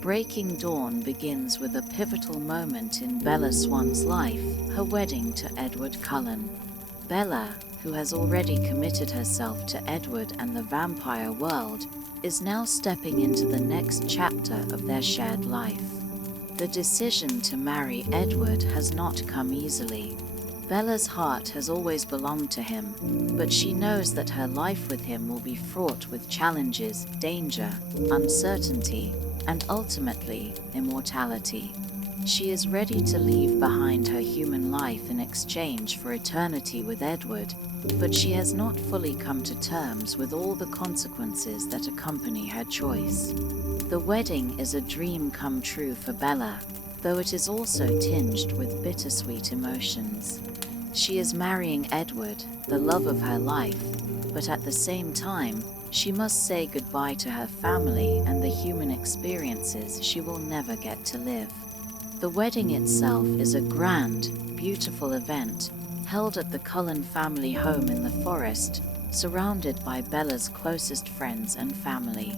Breaking Dawn begins with a pivotal moment in Bella Swan's life, her wedding to Edward Cullen. Bella, who has already committed herself to Edward and the vampire world, is now stepping into the next chapter of their shared life. The decision to marry Edward has not come easily. Bella's heart has always belonged to him, but she knows that her life with him will be fraught with challenges, danger, uncertainty, and ultimately, immortality. She is ready to leave behind her human life in exchange for eternity with Edward, but she has not fully come to terms with all the consequences that accompany her choice. The wedding is a dream come true for Bella, though it is also tinged with bittersweet emotions. She is marrying Edward, the love of her life, but at the same time, she must say goodbye to her family and the human experiences she will never get to live. The wedding itself is a grand, beautiful event held at the Cullen family home in the forest, surrounded by Bella's closest friends and family.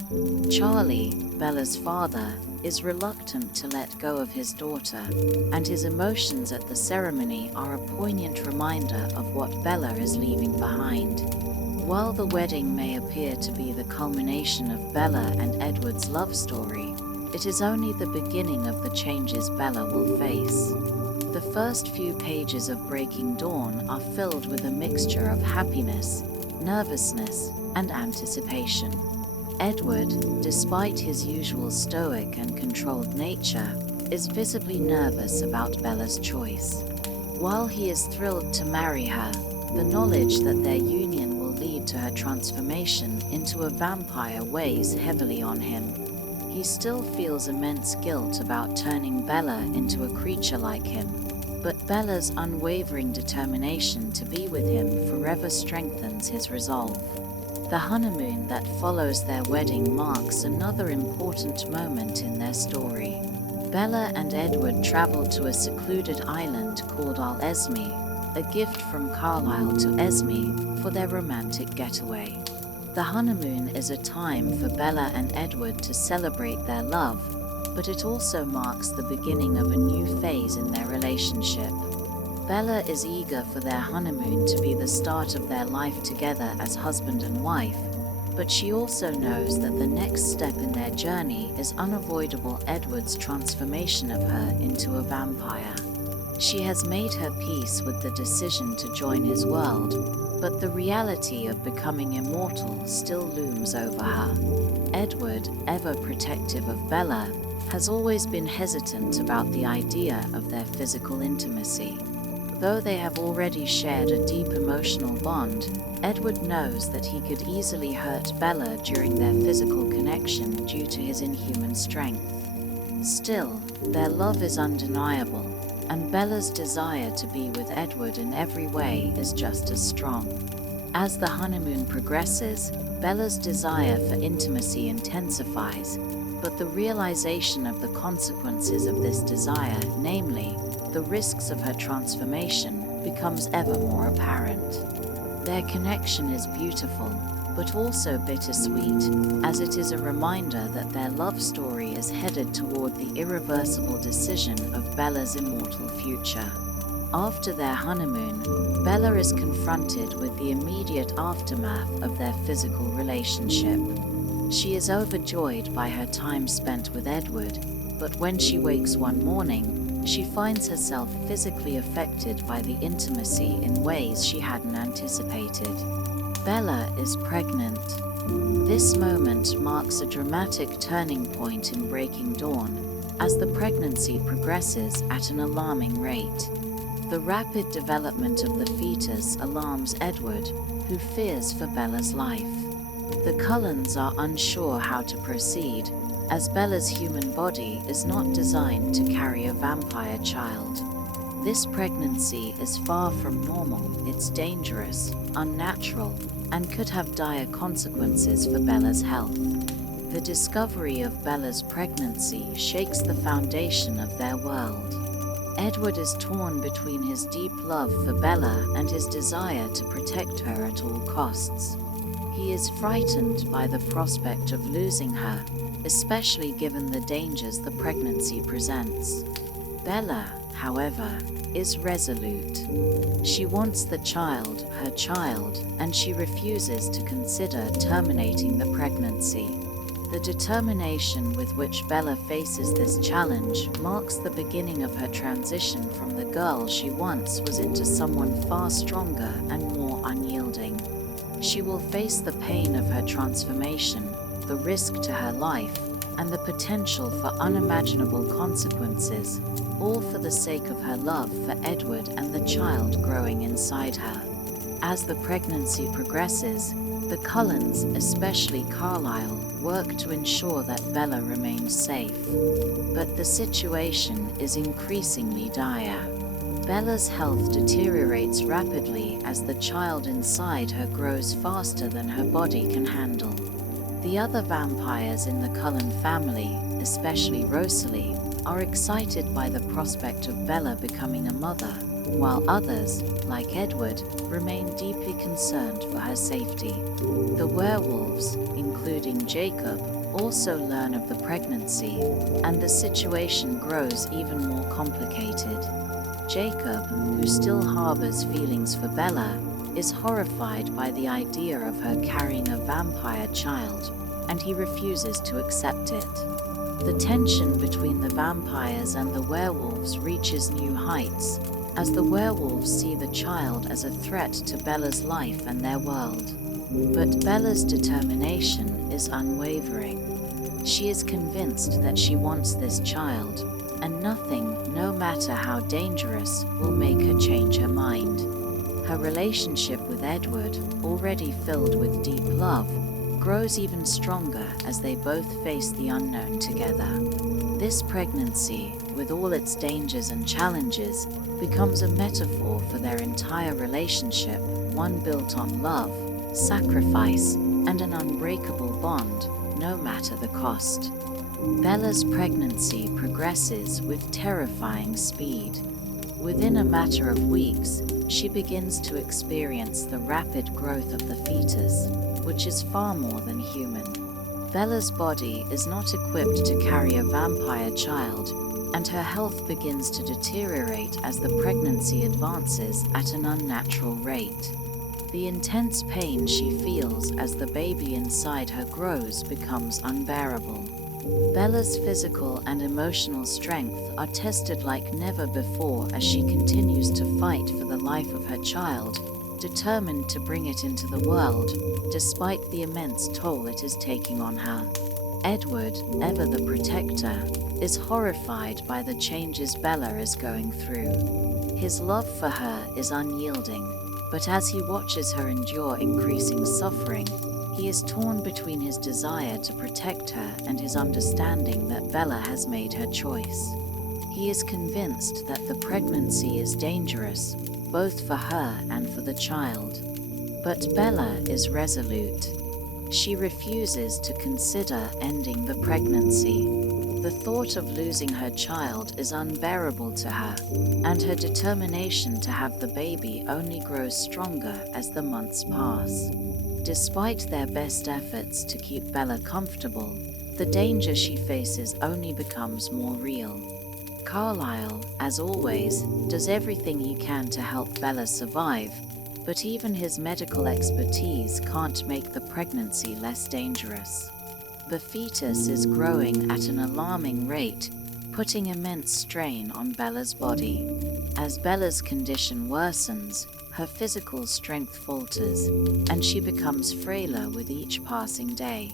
Charlie, Bella's father, is reluctant to let go of his daughter, and his emotions at the ceremony are a poignant reminder of what Bella is leaving behind. While the wedding may appear to be the culmination of Bella and Edward's love story, it is only the beginning of the changes Bella will face. The first few pages of Breaking Dawn are filled with a mixture of happiness, nervousness, and anticipation. Edward, despite his usual stoic and controlled nature, is visibly nervous about Bella's choice. While he is thrilled to marry her, the knowledge that their union will lead to her transformation into a vampire weighs heavily on him. He still feels immense guilt about turning Bella into a creature like him, but Bella's unwavering determination to be with him forever strengthens his resolve. The honeymoon that follows their wedding marks another important moment in their story. Bella and Edward travel to a secluded island called Renesmee, a gift from Carlisle to Esme for their romantic getaway. The honeymoon is a time for Bella and Edward to celebrate their love, but it also marks the beginning of a new phase in their relationship. Bella is eager for their honeymoon to be the start of their life together as husband and wife, but she also knows that the next step in their journey is unavoidable Edward's transformation of her into a vampire. She has made her peace with the decision to join his world, but the reality of becoming immortal still looms over her. Edward, ever protective of Bella, has always been hesitant about the idea of their physical intimacy. Though they have already shared a deep emotional bond, Edward knows that he could easily hurt Bella during their physical connection due to his inhuman strength. Still, their love is undeniable, and Bella's desire to be with Edward in every way is just as strong. As the honeymoon progresses, Bella's desire for intimacy intensifies, but the realization of the consequences of this desire, namely, the risks of her transformation, becomes ever more apparent. Their connection is beautiful, but also bittersweet, as it is a reminder that their love story is headed toward the irreversible decision of Bella's immortal future. After their honeymoon, Bella is confronted with the immediate aftermath of their physical relationship. She is overjoyed by her time spent with Edward, but when she wakes one morning, she finds herself physically affected by the intimacy in ways she hadn't anticipated. Bella is pregnant. This moment marks a dramatic turning point in Breaking Dawn, as the pregnancy progresses at an alarming rate. The rapid development of the fetus alarms Edward, who fears for Bella's life. The Cullens are unsure how to proceed, as Bella's human body is not designed to carry a vampire child. This pregnancy is far from normal, it's dangerous, unnatural, and could have dire consequences for Bella's health. The discovery of Bella's pregnancy shakes the foundation of their world. Edward is torn between his deep love for Bella and his desire to protect her at all costs. He is frightened by the prospect of losing her, especially given the dangers the pregnancy presents. Bella, however, is resolute. She wants the child, her child, and she refuses to consider terminating the pregnancy. The determination with which Bella faces this challenge marks the beginning of her transition from the girl she once was into someone far stronger and more unyielding. She will face the pain of her transformation, the risk to her life, and the potential for unimaginable consequences, all for the sake of her love for Edward and the child growing inside her. As the pregnancy progresses, the Cullens, especially Carlisle, work to ensure that Bella remains safe. But the situation is increasingly dire. Bella's health deteriorates rapidly as the child inside her grows faster than her body can handle. The other vampires in the Cullen family, especially Rosalie, are excited by the prospect of Bella becoming a mother, while others, like Edward, remain deeply concerned for her safety. The werewolves, including Jacob, also learn of the pregnancy, and the situation grows even more complicated. Jacob, who still harbors feelings for Bella, is horrified by the idea of her carrying a vampire child, and he refuses to accept it. The tension between the vampires and the werewolves reaches new heights, as the werewolves see the child as a threat to Bella's life and their world. But Bella's determination is unwavering. She is convinced that she wants this child, and nothing, no matter how dangerous, will make her change her mind. Her relationship with Edward, already filled with deep love, grows even stronger as they both face the unknown together. This pregnancy, with all its dangers and challenges, becomes a metaphor for their entire relationship, one built on love, sacrifice, and an unbreakable bond, no matter the cost. Bella's pregnancy progresses with terrifying speed. Within a matter of weeks, she begins to experience the rapid growth of the fetus, which is far more than human. Bella's body is not equipped to carry a vampire child, and her health begins to deteriorate as the pregnancy advances at an unnatural rate. The intense pain she feels as the baby inside her grows becomes unbearable. Bella's physical and emotional strength are tested like never before as she continues to fight for the life of her child, determined to bring it into the world, despite the immense toll it is taking on her. Edward, ever the protector, is horrified by the changes Bella is going through. His love for her is unyielding, but as he watches her endure increasing suffering, he is torn between his desire to protect her and his understanding that Bella has made her choice. He is convinced that the pregnancy is dangerous, both for her and for the child. But Bella is resolute. She refuses to consider ending the pregnancy. The thought of losing her child is unbearable to her, and her determination to have the baby only grows stronger as the months pass. Despite their best efforts to keep Bella comfortable, the danger she faces only becomes more real. Carlisle, as always, does everything he can to help Bella survive, but even his medical expertise can't make the pregnancy less dangerous. The fetus is growing at an alarming rate, putting immense strain on Bella's body. As Bella's condition worsens, her physical strength falters, and she becomes frailer with each passing day.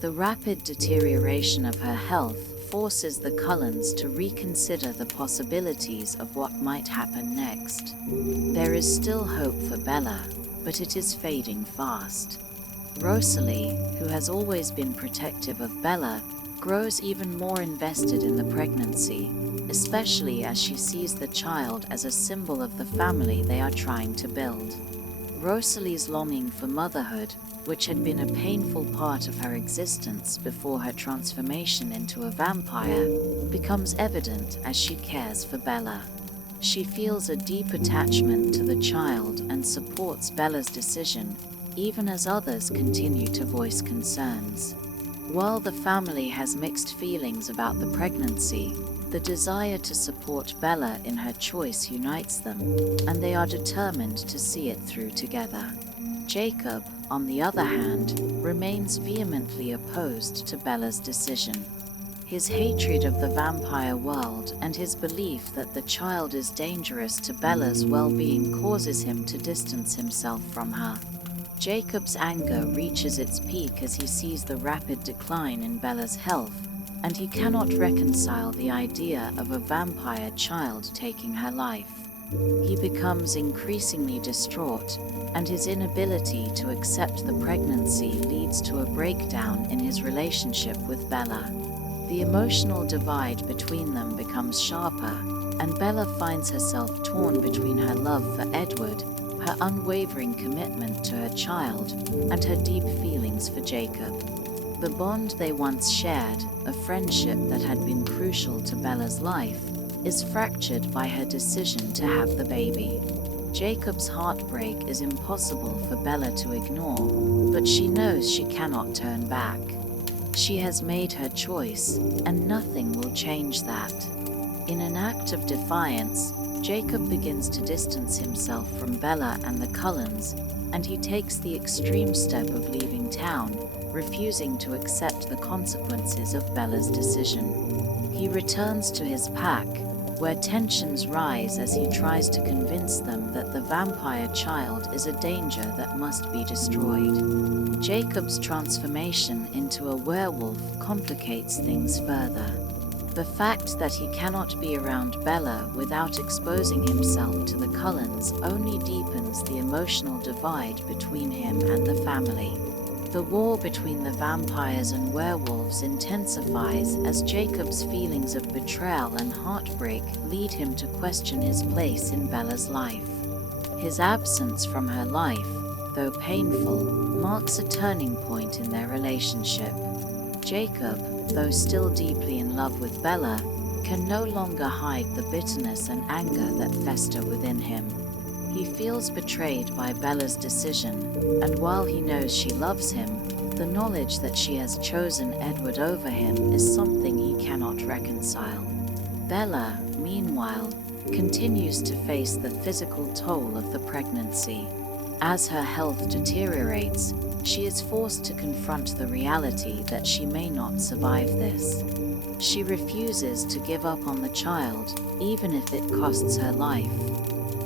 The rapid deterioration of her health forces the Cullens to reconsider the possibilities of what might happen next. There is still hope for Bella, but it is fading fast. Rosalie, who has always been protective of Bella, grows even more invested in the pregnancy, especially as she sees the child as a symbol of the family they are trying to build. Rosalie's longing for motherhood, which had been a painful part of her existence before her transformation into a vampire, becomes evident as she cares for Bella. She feels a deep attachment to the child and supports Bella's decision, even as others continue to voice concerns. While the family has mixed feelings about the pregnancy, the desire to support Bella in her choice unites them, and they are determined to see it through together. Jacob, on the other hand, remains vehemently opposed to Bella's decision. His hatred of the vampire world and his belief that the child is dangerous to Bella's well-being causes him to distance himself from her. Jacob's anger reaches its peak as he sees the rapid decline in Bella's health, and he cannot reconcile the idea of a vampire child taking her life. He becomes increasingly distraught, and his inability to accept the pregnancy leads to a breakdown in his relationship with Bella. The emotional divide between them becomes sharper, and Bella finds herself torn between her love for Edward, her unwavering commitment to her child, and her deep feelings for Jacob. The bond they once shared, a friendship that had been crucial to Bella's life, is fractured by her decision to have the baby. Jacob's heartbreak is impossible for Bella to ignore, but she knows she cannot turn back. She has made her choice, and nothing will change that. In an act of defiance, Jacob begins to distance himself from Bella and the Cullens, and he takes the extreme step of leaving town, refusing to accept the consequences of Bella's decision. He returns to his pack, where tensions rise as he tries to convince them that the vampire child is a danger that must be destroyed. Jacob's transformation into a werewolf complicates things further. The fact that he cannot be around Bella without exposing himself to the Cullens only deepens the emotional divide between him and the family. The war between the vampires and werewolves intensifies as Jacob's feelings of betrayal and heartbreak lead him to question his place in Bella's life. His absence from her life, though painful, marks a turning point in their relationship. Jacob, though still deeply in love with Bella, can no longer hide the bitterness and anger that fester within him. He feels betrayed by Bella's decision, and while he knows she loves him, the knowledge that she has chosen Edward over him is something he cannot reconcile. Bella, meanwhile, continues to face the physical toll of the pregnancy. As her health deteriorates, she is forced to confront the reality that she may not survive this. She refuses to give up on the child, even if it costs her life.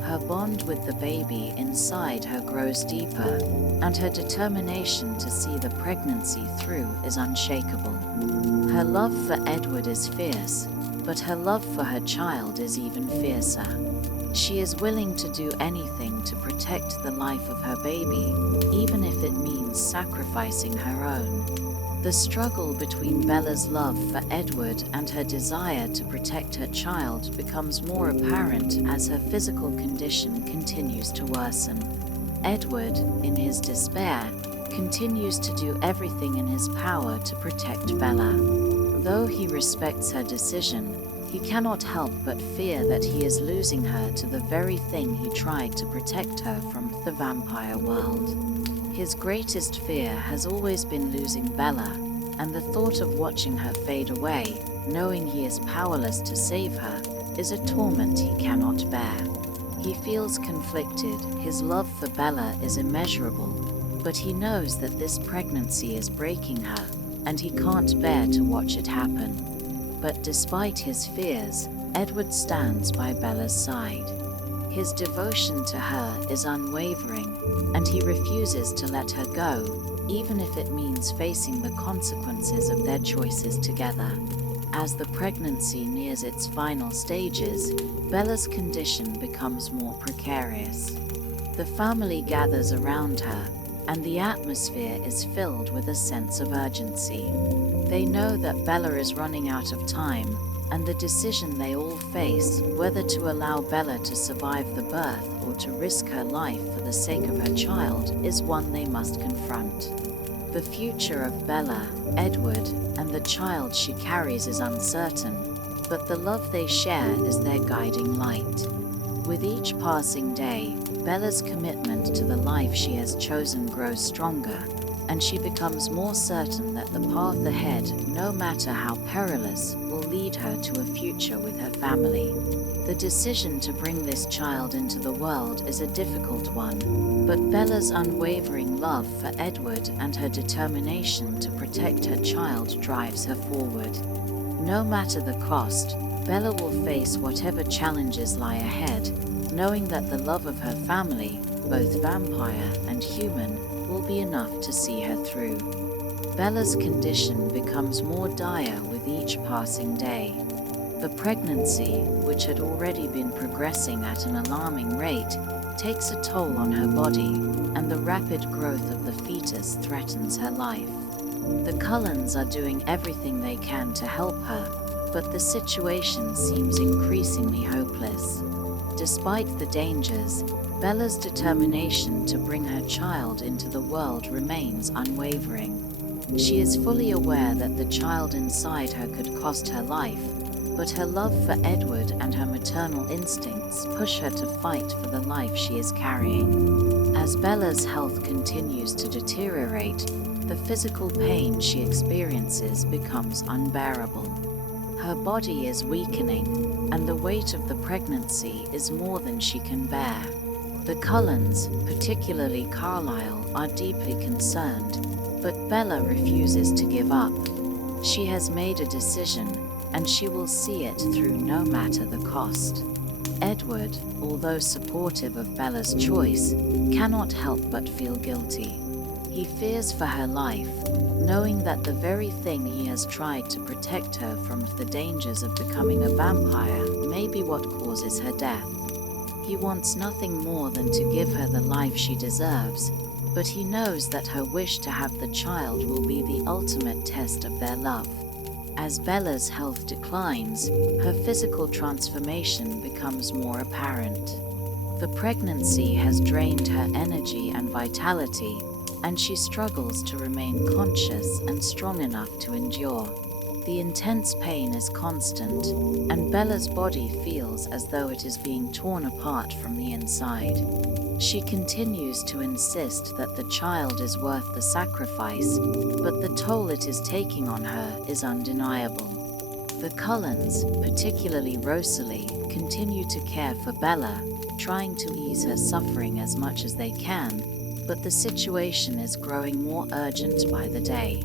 Her bond with the baby inside her grows deeper, and her determination to see the pregnancy through is unshakable. Her love for Edward is fierce, but her love for her child is even fiercer. She is willing to do anything to protect the life of her baby, even if it means sacrificing her own. The struggle between Bella's love for Edward and her desire to protect her child becomes more apparent as her physical condition continues to worsen. Edward, in his despair, continues to do everything in his power to protect Bella. Though he respects her decision, he cannot help but fear that he is losing her to the very thing he tried to protect her from, the vampire world. His greatest fear has always been losing Bella, and the thought of watching her fade away, knowing he is powerless to save her, is a torment he cannot bear. He feels conflicted. His love for Bella is immeasurable, but he knows that this pregnancy is breaking her, and he can't bear to watch it happen. But despite his fears, Edward stands by Bella's side. His devotion to her is unwavering, and he refuses to let her go, even if it means facing the consequences of their choices together. As the pregnancy nears its final stages, Bella's condition becomes more precarious. The family gathers around her, and the atmosphere is filled with a sense of urgency. They know that Bella is running out of time, and the decision they all face, whether to allow Bella to survive the birth or to risk her life for the sake of her child, is one they must confront. The future of Bella, Edward, and the child she carries is uncertain, but the love they share is their guiding light. With each passing day, Bella's commitment to the life she has chosen grows stronger, and she becomes more certain that the path ahead, no matter how perilous, will lead her to a future with her family. The decision to bring this child into the world is a difficult one, but Bella's unwavering love for Edward and her determination to protect her child drives her forward. No matter the cost, Bella will face whatever challenges lie ahead, knowing that the love of her family, both vampire and human, will be enough to see her through. Bella's condition becomes more dire with each passing day. The pregnancy, which had already been progressing at an alarming rate, takes a toll on her body, and the rapid growth of the fetus threatens her life. The Cullens are doing everything they can to help her, but the situation seems increasingly hopeless. Despite the dangers, Bella's determination to bring her child into the world remains unwavering. She is fully aware that the child inside her could cost her life, but her love for Edward and her maternal instincts push her to fight for the life she is carrying. As Bella's health continues to deteriorate, the physical pain she experiences becomes unbearable. Her body is weakening, and the weight of the pregnancy is more than she can bear. The Cullens, particularly Carlisle, are deeply concerned, but Bella refuses to give up. She has made a decision, and she will see it through no matter the cost. Edward, although supportive of Bella's choice, cannot help but feel guilty. He fears for her life, knowing that the very thing he has tried to protect her from the dangers of becoming a vampire may be what causes her death. He wants nothing more than to give her the life she deserves, but he knows that her wish to have the child will be the ultimate test of their love. As Bella's health declines, her physical transformation becomes more apparent. The pregnancy has drained her energy and vitality, and she struggles to remain conscious and strong enough to endure. The intense pain is constant, and Bella's body feels as though it is being torn apart from the inside. She continues to insist that the child is worth the sacrifice, but the toll it is taking on her is undeniable. The Cullens, particularly Rosalie, continue to care for Bella, trying to ease her suffering as much as they can, but the situation is growing more urgent by the day.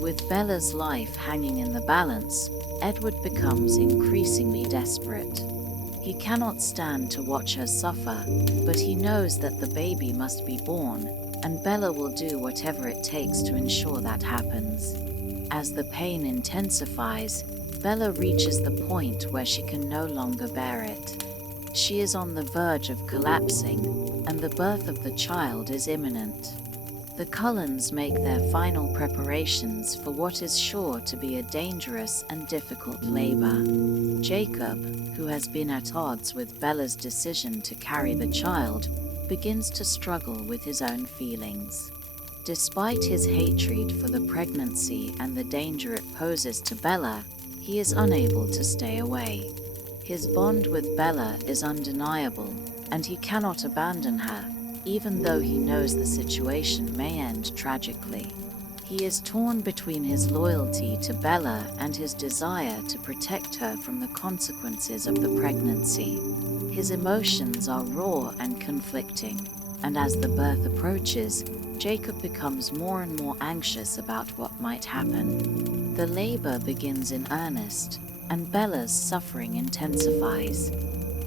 With Bella's life hanging in the balance, Edward becomes increasingly desperate. He cannot stand to watch her suffer, but he knows that the baby must be born, and Bella will do whatever it takes to ensure that happens. As the pain intensifies, Bella reaches the point where she can no longer bear it. She is on the verge of collapsing, and the birth of the child is imminent. The Cullens make their final preparations for what is sure to be a dangerous and difficult labor. Jacob, who has been at odds with Bella's decision to carry the child, begins to struggle with his own feelings. Despite his hatred for the pregnancy and the danger it poses to Bella, he is unable to stay away. His bond with Bella is undeniable, and he cannot abandon her, even though he knows the situation may end tragically. He is torn between his loyalty to Bella and his desire to protect her from the consequences of the pregnancy. His emotions are raw and conflicting, and as the birth approaches, Jacob becomes more and more anxious about what might happen. The labor begins in earnest, and Bella's suffering intensifies.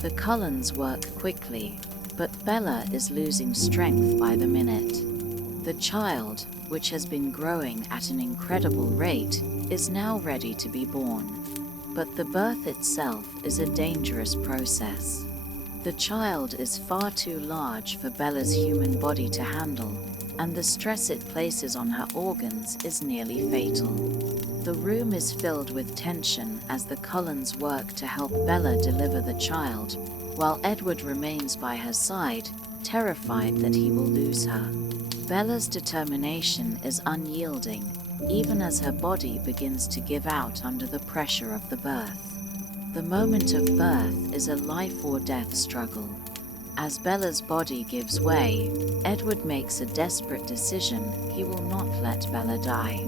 The Cullens work quickly, but Bella is losing strength by the minute. The child, which has been growing at an incredible rate, is now ready to be born. But the birth itself is a dangerous process. The child is far too large for Bella's human body to handle, and the stress it places on her organs is nearly fatal. The room is filled with tension as the Cullens work to help Bella deliver the child, while Edward remains by her side, terrified that he will lose her. Bella's determination is unyielding, even as her body begins to give out under the pressure of the birth. The moment of birth is a life or death struggle. As Bella's body gives way, Edward makes a desperate decision. He will not let Bella die.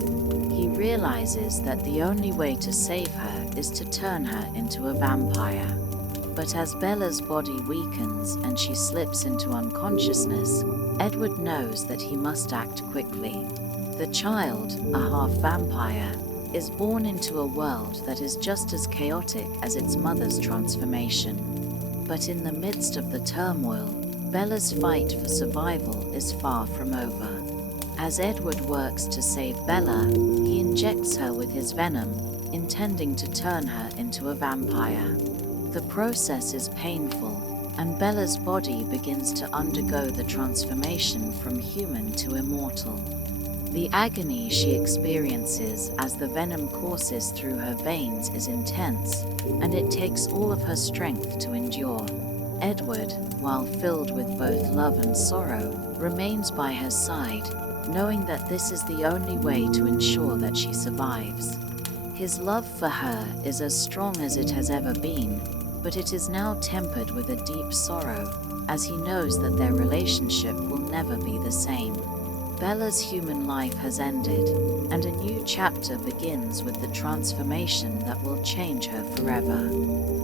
He realizes that the only way to save her is to turn her into a vampire. But as Bella's body weakens and she slips into unconsciousness, Edward knows that he must act quickly. The child, a half-vampire, is born into a world that is just as chaotic as its mother's transformation. But in the midst of the turmoil, Bella's fight for survival is far from over. As Edward works to save Bella, he injects her with his venom, intending to turn her into a vampire. The process is painful, and Bella's body begins to undergo the transformation from human to immortal. The agony she experiences as the venom courses through her veins is intense, and it takes all of her strength to endure. Edward, while filled with both love and sorrow, remains by her side, knowing that this is the only way to ensure that she survives. His love for her is as strong as it has ever been, but it is now tempered with a deep sorrow, as he knows that their relationship will never be the same. Bella's human life has ended, and a new chapter begins with the transformation that will change her forever.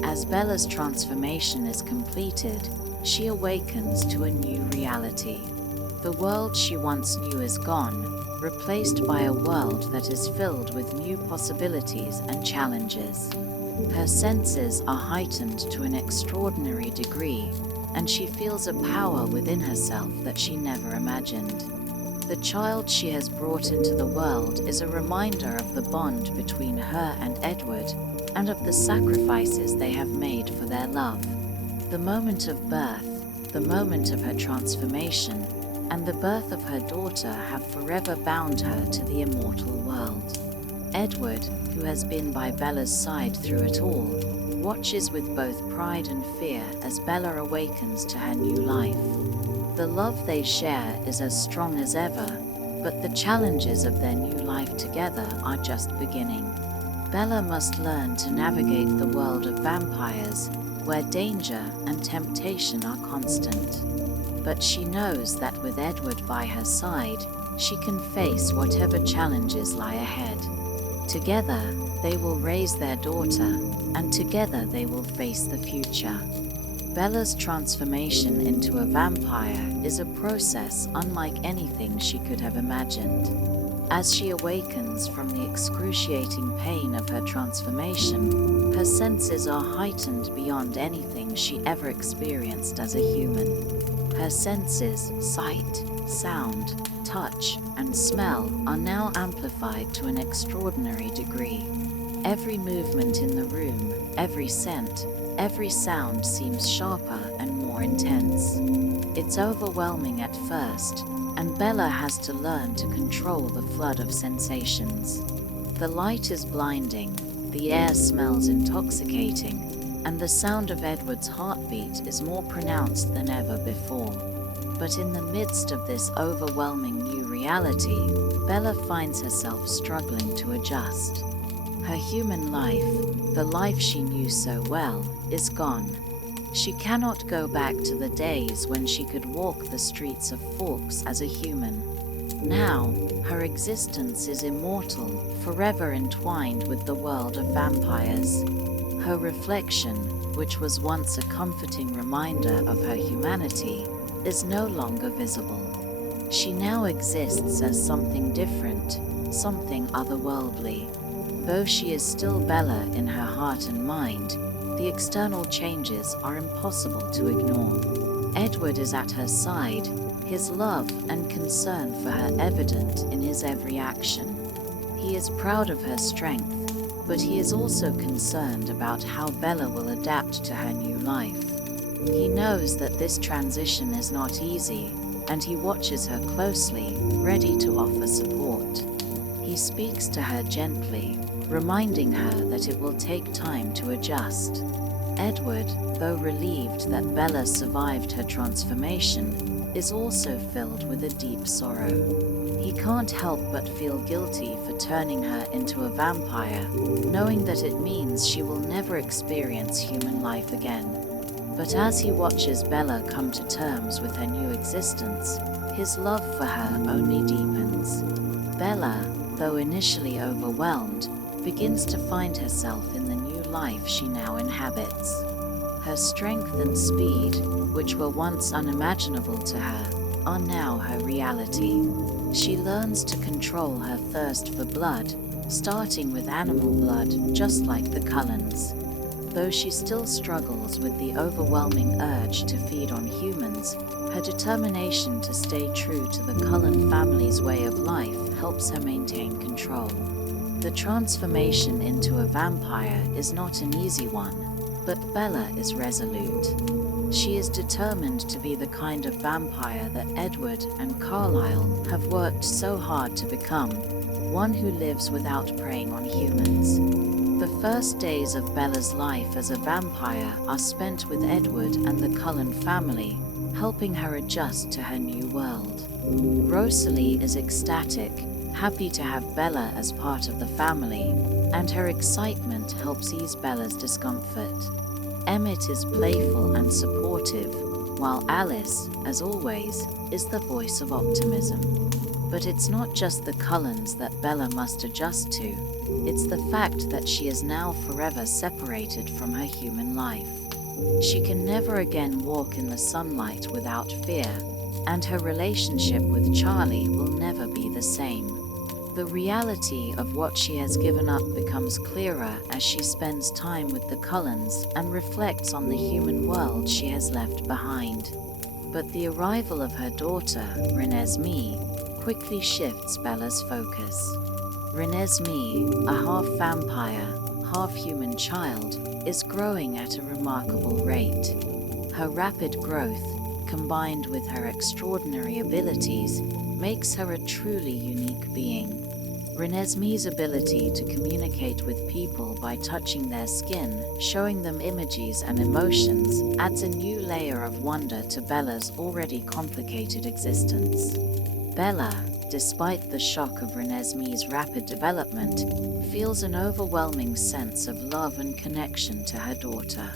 As Bella's transformation is completed, she awakens to a new reality. The world she once knew is gone, replaced by a world that is filled with new possibilities and challenges. Her senses are heightened to an extraordinary degree, and she feels a power within herself that she never imagined. The child she has brought into the world is a reminder of the bond between her and Edward, and of the sacrifices they have made for their love. The moment of birth, the moment of her transformation, and the birth of her daughter have forever bound her to the immortal world. Edward, who has been by Bella's side through it all, watches with both pride and fear as Bella awakens to her new life. The love they share is as strong as ever, but the challenges of their new life together are just beginning. Bella must learn to navigate the world of vampires, where danger and temptation are constant. But she knows that with Edward by her side, she can face whatever challenges lie ahead. Together, they will raise their daughter, and together they will face the future. Bella's transformation into a vampire is a process unlike anything she could have imagined. As she awakens from the excruciating pain of her transformation, her senses are heightened beyond anything she ever experienced as a human. Her senses, sight, sound, touch, and smell are now amplified to an extraordinary degree. Every movement in the room, every scent, every sound seems sharper and more intense. It's overwhelming at first, and Bella has to learn to control the flood of sensations. The light is blinding, the air smells intoxicating, and the sound of Edward's heartbeat is more pronounced than ever before. But in the midst of this overwhelming new reality, Bella finds herself struggling to adjust. Her human life, the life she knew so well, is gone. She cannot go back to the days when she could walk the streets of Forks as a human. Now, her existence is immortal, forever entwined with the world of vampires. Her reflection, which was once a comforting reminder of her humanity, is no longer visible. She now exists as something different, something otherworldly. Though she is still Bella in her heart and mind, the external changes are impossible to ignore. Edward is at her side, his love and concern for her evident in his every action. He is proud of her strength, but he is also concerned about how Bella will adapt to her new life. He knows that this transition is not easy, and he watches her closely, ready to offer support. He speaks to her gently, reminding her that it will take time to adjust. Edward, though relieved that Bella survived her transformation, is also filled with a deep sorrow. He can't help but feel guilty for turning her into a vampire, knowing that it means she will never experience human life again. But as he watches Bella come to terms with her new existence, his love for her only deepens. Bella, though initially overwhelmed, begins to find herself in the new life she now inhabits. Her strength and speed, which were once unimaginable to her, are now her reality. She learns to control her thirst for blood, starting with animal blood, just like the Cullens. Though she still struggles with the overwhelming urge to feed on humans, her determination to stay true to the Cullen family's way of life helps her maintain control. The transformation into a vampire is not an easy one, but Bella is resolute. She is determined to be the kind of vampire that Edward and Carlisle have worked so hard to become, one who lives without preying on humans. The first days of Bella's life as a vampire are spent with Edward and the Cullen family, helping her adjust to her new world. Rosalie is ecstatic, happy to have Bella as part of the family, and her excitement helps ease Bella's discomfort. Emmett is playful and supportive, while Alice, as always, is the voice of optimism. But it's not just the Cullens that Bella must adjust to, it's the fact that she is now forever separated from her human life. She can never again walk in the sunlight without fear, and her relationship with Charlie will never be the same. The reality of what she has given up becomes clearer as she spends time with the Cullens and reflects on the human world she has left behind. But the arrival of her daughter, Renesmee, quickly shifts Bella's focus. Renesmee, a half-vampire, half-human child, is growing at a remarkable rate. Her rapid growth, combined with her extraordinary abilities, makes her a truly unique being. Renesmee's ability to communicate with people by touching their skin, showing them images and emotions, adds a new layer of wonder to Bella's already complicated existence. Bella, despite the shock of Renesmee's rapid development, feels an overwhelming sense of love and connection to her daughter.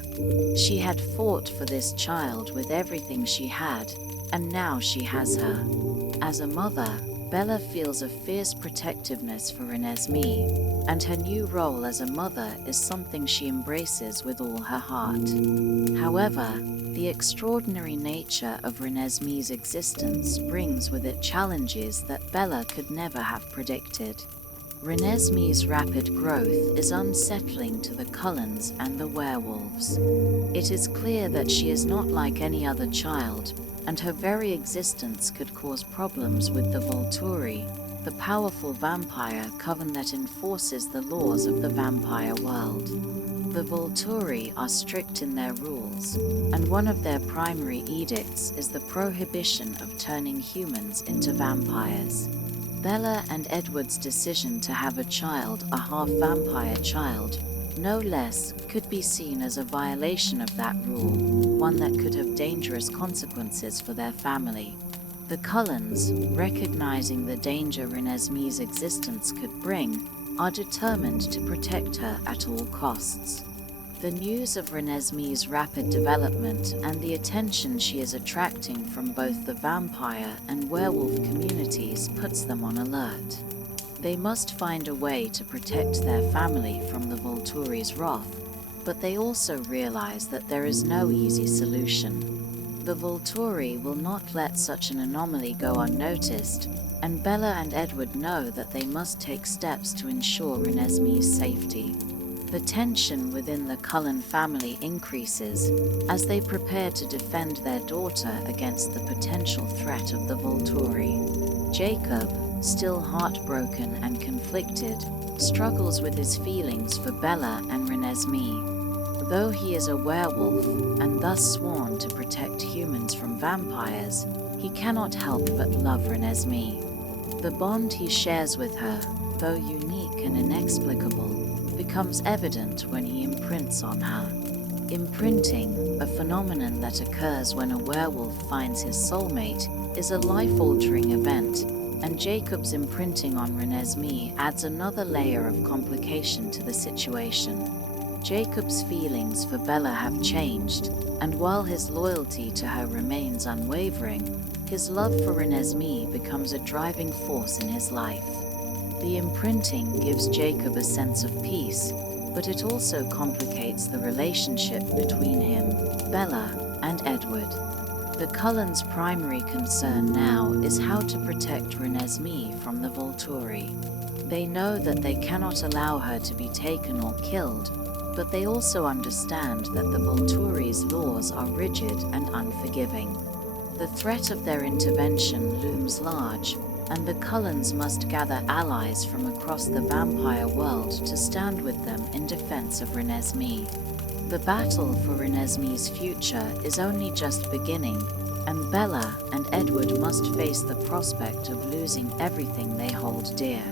She had fought for this child with everything she had, and now she has her. As a mother, Bella feels a fierce protectiveness for Renesmee, and her new role as a mother is something she embraces with all her heart. However, the extraordinary nature of Renesmee's existence brings with it challenges that Bella could never have predicted. Renesmee's rapid growth is unsettling to the Cullens and the werewolves. It is clear that she is not like any other child, and her very existence could cause problems with the Volturi, the powerful vampire coven that enforces the laws of the vampire world. The Volturi are strict in their rules, and one of their primary edicts is the prohibition of turning humans into vampires. Bella and Edward's decision to have a child, a half-vampire child, no less, could be seen as a violation of that rule, one that could have dangerous consequences for their family. The Cullens, recognizing the danger Renesmee's existence could bring, are determined to protect her at all costs. The news of Renesmee's rapid development and the attention she is attracting from both the vampire and werewolf communities puts them on alert. They must find a way to protect their family from the Volturi's wrath, but they also realize that there is no easy solution. The Volturi will not let such an anomaly go unnoticed, and Bella and Edward know that they must take steps to ensure Renesmee's safety. The tension within the Cullen family increases as they prepare to defend their daughter against the potential threat of the Volturi. Jacob, still heartbroken and conflicted, struggles with his feelings for Bella and Renesmee. Though he is a werewolf and thus sworn to protect humans from vampires, he cannot help but love Renesmee. The bond he shares with her, though unique and inexplicable, becomes evident when he imprints on her. Imprinting, a phenomenon that occurs when a werewolf finds his soulmate, is a life-altering event, and Jacob's imprinting on Renesmee adds another layer of complication to the situation. Jacob's feelings for Bella have changed, and while his loyalty to her remains unwavering, his love for Renesmee becomes a driving force in his life. The imprinting gives Jacob a sense of peace, but it also complicates the relationship between him, Bella, and Edward. The Cullens' primary concern now is how to protect Renesmee from the Volturi. They know that they cannot allow her to be taken or killed, but they also understand that the Volturi's laws are rigid and unforgiving. The threat of their intervention looms large, and the Cullens must gather allies from across the vampire world to stand with them in defense of Renesmee. The battle for Renesmee's future is only just beginning, and Bella and Edward must face the prospect of losing everything they hold dear.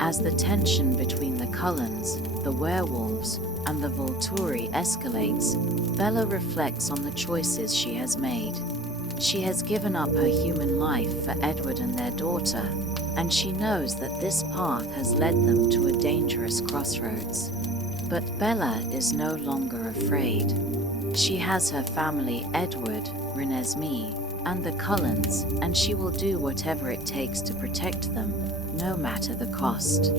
As the tension between the Cullens, the Werewolves, and the Volturi escalates, Bella reflects on the choices she has made. She has given up her human life for Edward and their daughter, and she knows that this path has led them to a dangerous crossroads. But Bella is no longer afraid. She has her family, Edward, Renesmee, and the Cullens, and she will do whatever it takes to protect them, no matter the cost.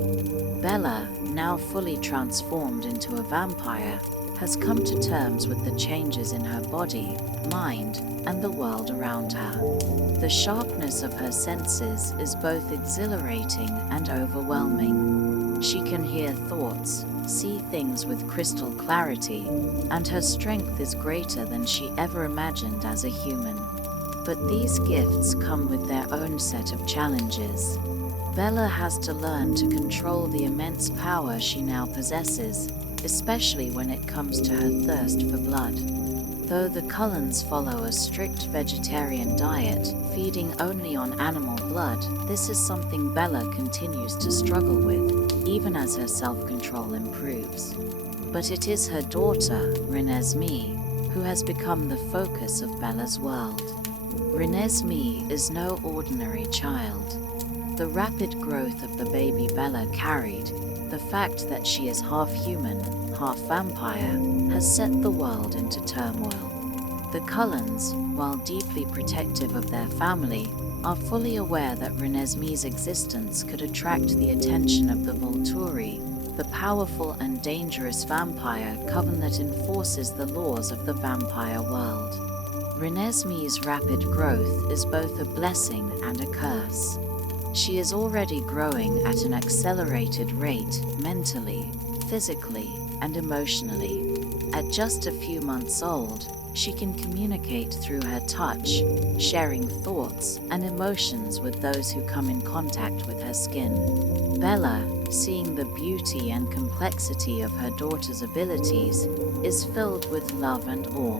Bella, now fully transformed into a vampire, has come to terms with the changes in her body, mind, and the world around her. The sharpness of her senses is both exhilarating and overwhelming. She can hear thoughts, see things with crystal clarity, and her strength is greater than she ever imagined as a human. But these gifts come with their own set of challenges. Bella has to learn to control the immense power she now possesses, especially when it comes to her thirst for blood. Though the Cullens follow a strict vegetarian diet, feeding only on animal blood, this is something Bella continues to struggle with, even as her self-control improves. But it is her daughter, Renesmee, who has become the focus of Bella's world. Renesmee is no ordinary child. The rapid growth of the baby Bella carried, the fact that she is half human, half vampire, has set the world into turmoil. The Cullens, while deeply protective of their family, are fully aware that Renesmee's existence could attract the attention of the Volturi, the powerful and dangerous vampire coven that enforces the laws of the vampire world. Renesmee's rapid growth is both a blessing and a curse. She is already growing at an accelerated rate mentally, physically, and emotionally. At just a few months old, she can communicate through her touch, sharing thoughts and emotions with those who come in contact with her skin. Bella, seeing the beauty and complexity of her daughter's abilities, is filled with love and awe.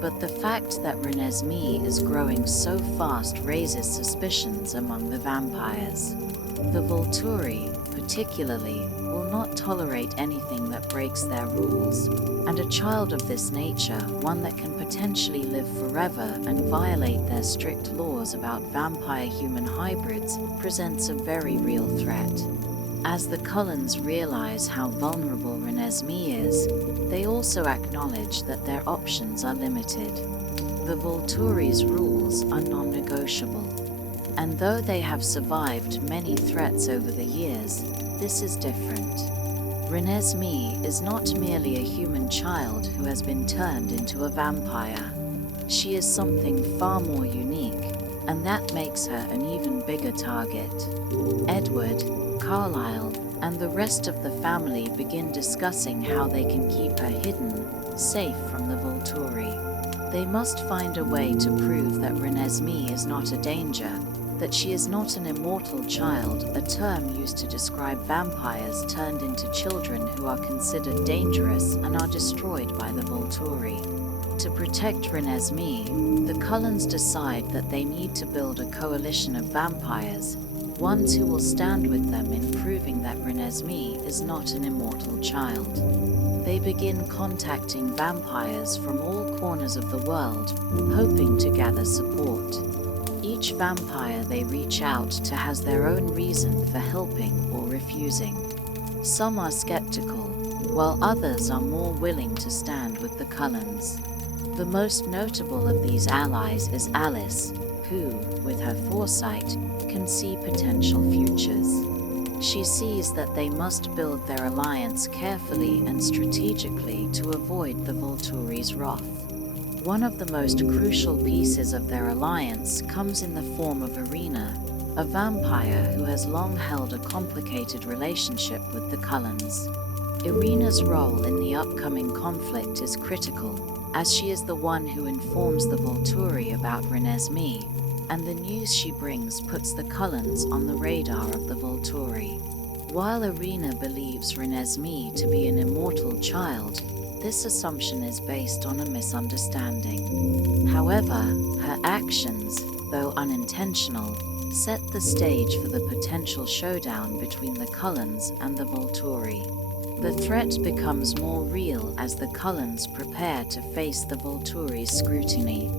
But the fact that Renesmee is growing so fast raises suspicions among the vampires. The Volturi, particularly, will not tolerate anything that breaks their rules, and a child of this nature, one that can potentially live forever and violate their strict laws about vampire-human hybrids, presents a very real threat. As the Cullens realize how vulnerable Renesmee is, they also acknowledge that their options are limited. The Volturi's rules are non-negotiable, and though they have survived many threats over the years, this is different. Renesmee is not merely a human child who has been turned into a vampire. She is something far more unique, and that makes her an even bigger target. Edward, Carlisle, and the rest of the family begin discussing how they can keep her hidden, safe from the Volturi. They must find a way to prove that Renesmee is not a danger, that she is not an immortal child, a term used to describe vampires turned into children who are considered dangerous and are destroyed by the Volturi. To protect Renesmee, the Cullens decide that they need to build a coalition of vampires, ones who will stand with them in proving that Renesmee is not an immortal child. They begin contacting vampires from all corners of the world, hoping to gather support. Each vampire they reach out to has their own reason for helping or refusing. Some are skeptical, while others are more willing to stand with the Cullens. The most notable of these allies is Alice, who, with her foresight, can see potential futures. She sees that they must build their alliance carefully and strategically to avoid the Volturi's wrath. One of the most crucial pieces of their alliance comes in the form of Irina, a vampire who has long held a complicated relationship with the Cullens. Irina's role in the upcoming conflict is critical, as she is the one who informs the Volturi about Renesmee, and the news she brings puts the Cullens on the radar of the Volturi. While Irina believes Renesmee to be an immortal child, this assumption is based on a misunderstanding. However, her actions, though unintentional, set the stage for the potential showdown between the Cullens and the Volturi. The threat becomes more real as the Cullens prepare to face the Volturi's scrutiny.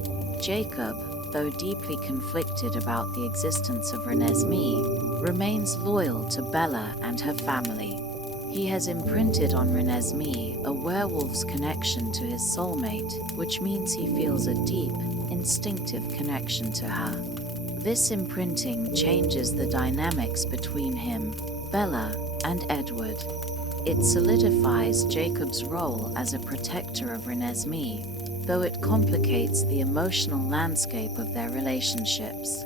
Jacob, though deeply conflicted about the existence of Renesmee, remains loyal to Bella and her family. He has imprinted on Renesmee a werewolf's connection to his soulmate, which means he feels a deep, instinctive connection to her. This imprinting changes the dynamics between him, Bella, and Edward. It solidifies Jacob's role as a protector of Renesmee, though it complicates the emotional landscape of their relationships.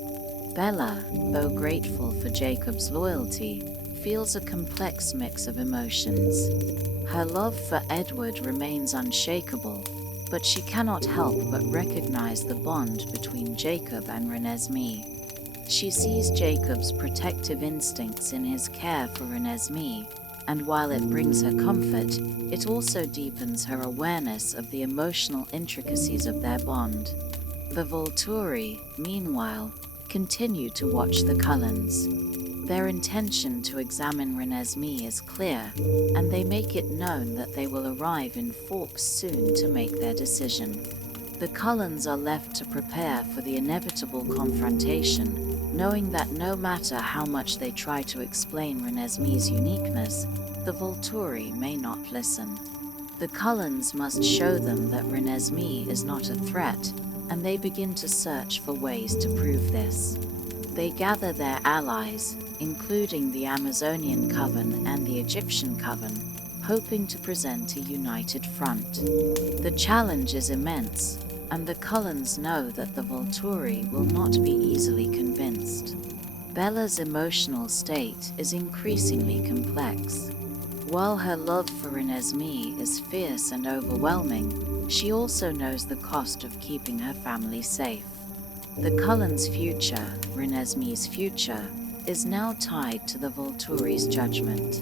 Bella, though grateful for Jacob's loyalty, feels a complex mix of emotions. Her love for Edward remains unshakable, but she cannot help but recognize the bond between Jacob and Renesmee. She sees Jacob's protective instincts in his care for Renesmee, and while it brings her comfort, it also deepens her awareness of the emotional intricacies of their bond. The Volturi, meanwhile, continue to watch the Cullens. Their intention to examine Renesmee is clear, and they make it known that they will arrive in Forks soon to make their decision. The Cullens are left to prepare for the inevitable confrontation, knowing that no matter how much they try to explain Renesmee's uniqueness, the Volturi may not listen. The Cullens must show them that Renesmee is not a threat, and they begin to search for ways to prove this. They gather their allies, including the Amazonian Coven and the Egyptian Coven, hoping to present a united front. The challenge is immense, and the Cullens know that the Volturi will not be easily convinced. Bella's emotional state is increasingly complex. While her love for Renesmee is fierce and overwhelming, she also knows the cost of keeping her family safe. The Cullens' future, Renesmee's future, is now tied to the Volturi's judgment.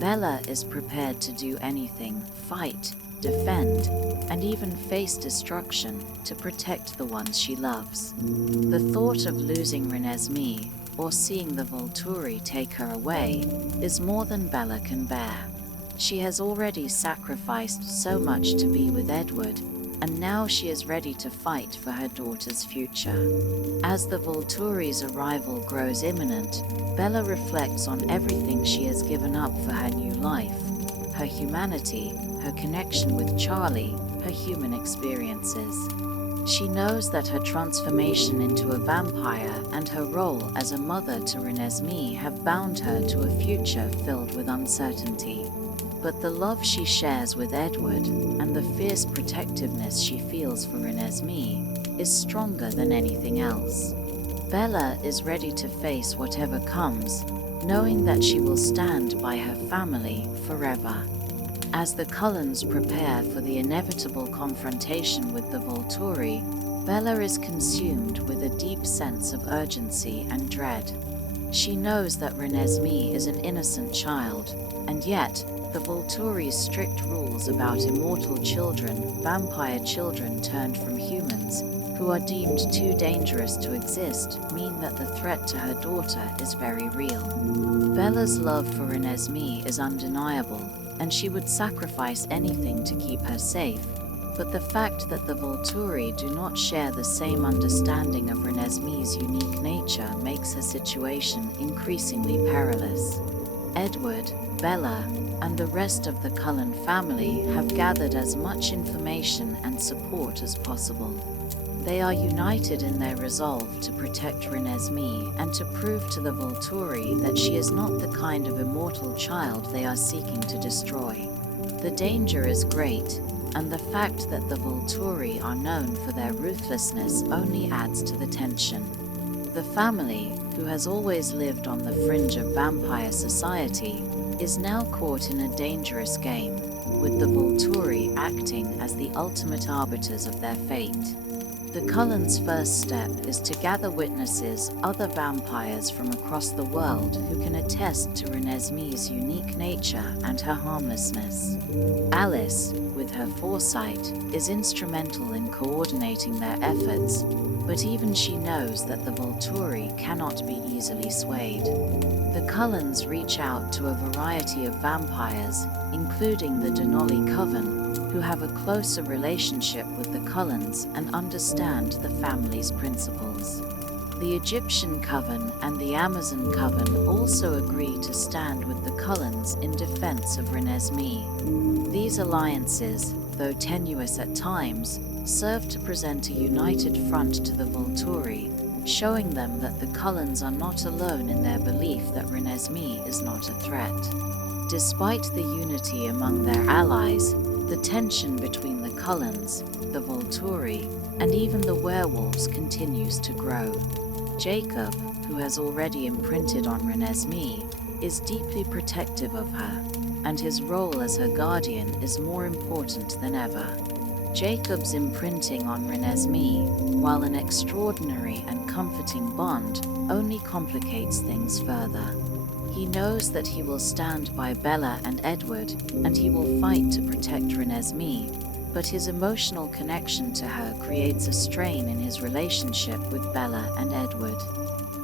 Bella is prepared to do anything, fight, defend, and even face destruction to protect the ones she loves. The thought of losing Renesmee, or seeing the Volturi take her away, is more than Bella can bear. She has already sacrificed so much to be with Edward, and now she is ready to fight for her daughter's future. As the Volturi's arrival grows imminent, Bella reflects on everything she has given up for her new life: her humanity, her connection with Charlie, her human experiences. She knows that her transformation into a vampire and her role as a mother to Renesmee have bound her to a future filled with uncertainty. But the love she shares with Edward and the fierce protectiveness she feels for Renesmee is stronger than anything else. Bella is ready to face whatever comes, knowing that she will stand by her family forever. As the Cullens prepare for the inevitable confrontation with the Volturi, Bella is consumed with a deep sense of urgency and dread. She knows that Renesmee is an innocent child, and yet the Volturi's strict rules about immortal children, vampire children turned from humans, who are deemed too dangerous to exist, mean that the threat to her daughter is very real. Bella's love for Renesmee is undeniable, and she would sacrifice anything to keep her safe, but the fact that the Volturi do not share the same understanding of Renesmee's unique nature makes her situation increasingly perilous. Edward, Bella, and the rest of the Cullen family have gathered as much information and support as possible. They are united in their resolve to protect Renesmee and to prove to the Volturi that she is not the kind of immortal child they are seeking to destroy. The danger is great, and the fact that the Volturi are known for their ruthlessness only adds to the tension. The family, who has always lived on the fringe of vampire society, is now caught in a dangerous game, with the Volturi acting as the ultimate arbiters of their fate. The Cullens' first step is to gather witnesses, other vampires from across the world who can attest to Renesmee's unique nature and her harmlessness. Alice, with her foresight, is instrumental in coordinating their efforts, but even she knows that the Volturi cannot be easily swayed. The Cullens reach out to a variety of vampires, including the Denali Coven, who have a closer relationship with the Cullens and understand the family's principles. The Egyptian Coven and the Amazon Coven also agree to stand with the Cullens in defense of Renesmee. These alliances, though tenuous at times, serve to present a united front to the Volturi, showing them that the Cullens are not alone in their belief that Renesmee is not a threat. Despite the unity among their allies, the tension between the Cullens, the Volturi, and even the werewolves continues to grow. Jacob, who has already imprinted on Renesmee, is deeply protective of her, and his role as her guardian is more important than ever. Jacob's imprinting on Renesmee, while an extraordinary and comforting bond, only complicates things further. He knows that he will stand by Bella and Edward, and he will fight to protect Renesmee, but his emotional connection to her creates a strain in his relationship with Bella and Edward.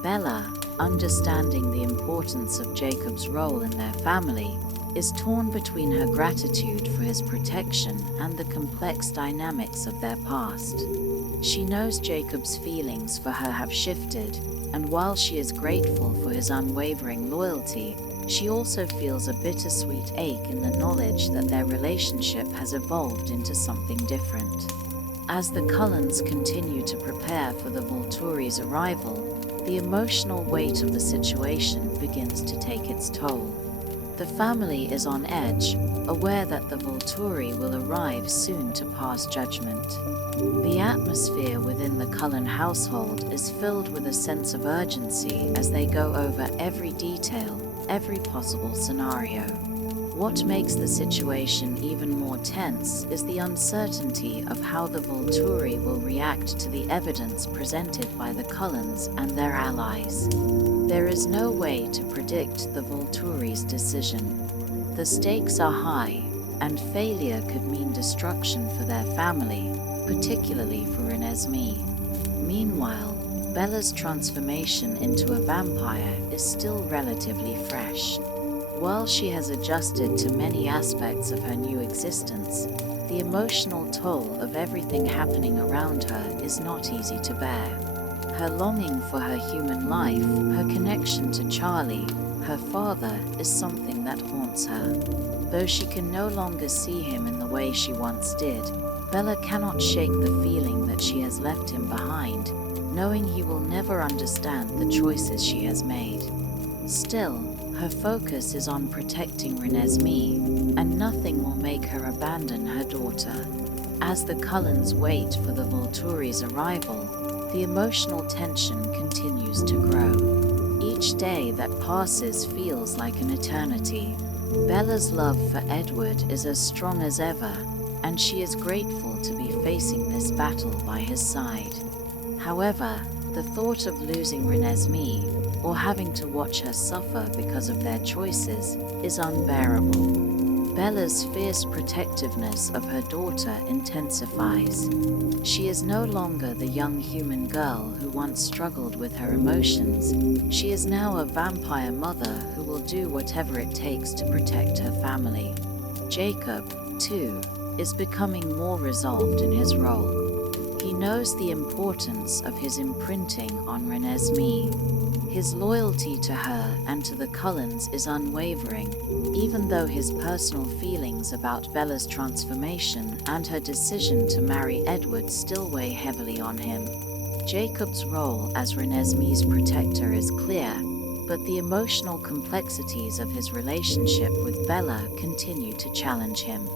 Bella, understanding the importance of Jacob's role in their family, is torn between her gratitude for his protection and the complex dynamics of their past. She knows Jacob's feelings for her have shifted, and while she is grateful for his unwavering loyalty, she also feels a bittersweet ache in the knowledge that their relationship has evolved into something different. As the Cullens continue to prepare for the Volturi's arrival, the emotional weight of the situation begins to take its toll. The family is on edge, aware that the Volturi will arrive soon to pass judgment. The atmosphere within the Cullen household is filled with a sense of urgency as they go over every detail, every possible scenario. What makes the situation even more tense is the uncertainty of how the Volturi will react to the evidence presented by the Cullens and their allies. There is no way to predict the Volturi's decision. The stakes are high, and failure could mean destruction for their family, particularly for Renesmee. Meanwhile, Bella's transformation into a vampire is still relatively fresh. While she has adjusted to many aspects of her new existence, the emotional toll of everything happening around her is not easy to bear. Her longing for her human life, her connection to Charlie, her father, is something that haunts her. Though she can no longer see him in the way she once did, Bella cannot shake the feeling that she has left him behind, knowing he will never understand the choices she has made. Still, her focus is on protecting Renesmee, and nothing will make her abandon her daughter. As the Cullens wait for the Volturi's arrival, the emotional tension continues to grow. Each day that passes feels like an eternity. Bella's love for Edward is as strong as ever, and she is grateful to be facing this battle by his side. However, the thought of losing Renesmee, or having to watch her suffer because of their choices, is unbearable. Bella's fierce protectiveness of her daughter intensifies. She is no longer the young human girl who once struggled with her emotions. She is now a vampire mother who will do whatever it takes to protect her family. Jacob, too, is becoming more resolved in his role. He knows the importance of his imprinting on Renesmee. His loyalty to her and to the Cullens is unwavering, even though his personal feelings about Bella's transformation and her decision to marry Edward still weigh heavily on him. Jacob's role as Renesmee's protector is clear, but the emotional complexities of his relationship with Bella continue to challenge him.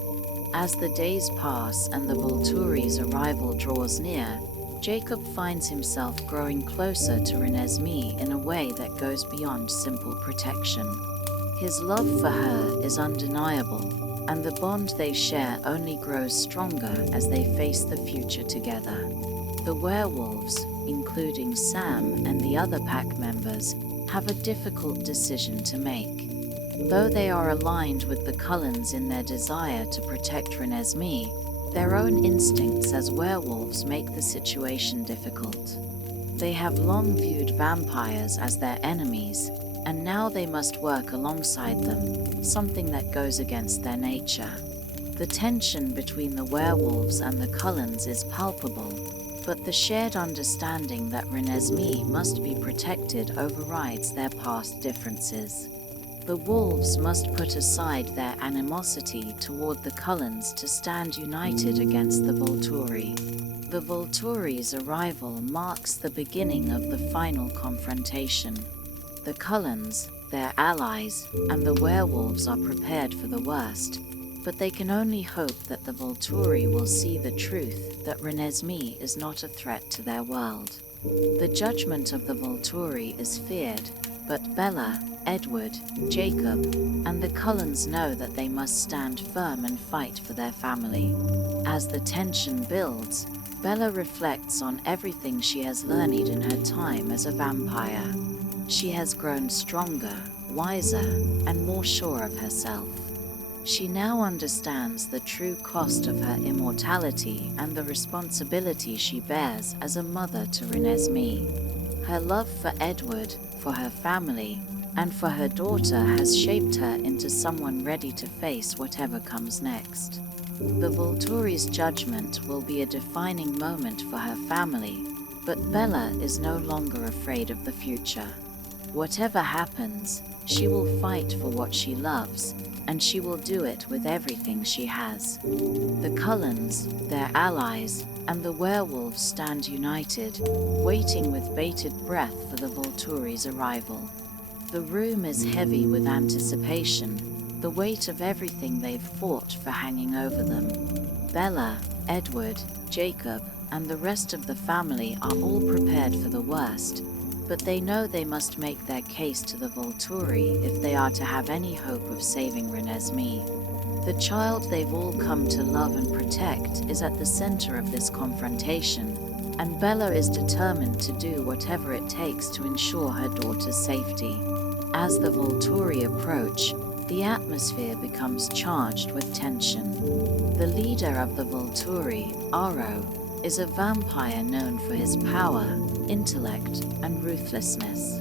As the days pass and the Volturi's arrival draws near, Jacob finds himself growing closer to Renesmee in a way that goes beyond simple protection. His love for her is undeniable, and the bond they share only grows stronger as they face the future together. The werewolves, including Sam and the other pack members, have a difficult decision to make. Though they are aligned with the Cullens in their desire to protect Renesmee, their own instincts as werewolves make the situation difficult. They have long viewed vampires as their enemies, and now they must work alongside them, something that goes against their nature. The tension between the werewolves and the Cullens is palpable, but the shared understanding that Renesmee must be protected overrides their past differences. The wolves must put aside their animosity toward the Cullens to stand united against the Volturi. The Volturi's arrival marks the beginning of the final confrontation. The Cullens, their allies, and the werewolves are prepared for the worst, but they can only hope that the Volturi will see the truth that Renesmee is not a threat to their world. The judgment of the Volturi is feared, but Bella, Edward, Jacob, and the Cullens know that they must stand firm and fight for their family. As the tension builds, Bella reflects on everything she has learned in her time as a vampire. She has grown stronger, wiser, and more sure of herself. She now understands the true cost of her immortality and the responsibility she bears as a mother to Renesmee. Her love for Edward, for her family, and for her daughter has shaped her into someone ready to face whatever comes next. The Volturi's judgment will be a defining moment for her family, but Bella is no longer afraid of the future. Whatever happens, she will fight for what she loves, and she will do it with everything she has. The Cullens, their allies, and the werewolves stand united, waiting with bated breath for the Volturi's arrival. The room is heavy with anticipation, the weight of everything they've fought for hanging over them. Bella, Edward, Jacob, and the rest of the family are all prepared for the worst, but they know they must make their case to the Volturi if they are to have any hope of saving Renesmee. The child they've all come to love and protect is at the center of this confrontation, and Bella is determined to do whatever it takes to ensure her daughter's safety. As the Volturi approach, the atmosphere becomes charged with tension. The leader of the Volturi, Aro, is a vampire known for his power, intellect, and ruthlessness.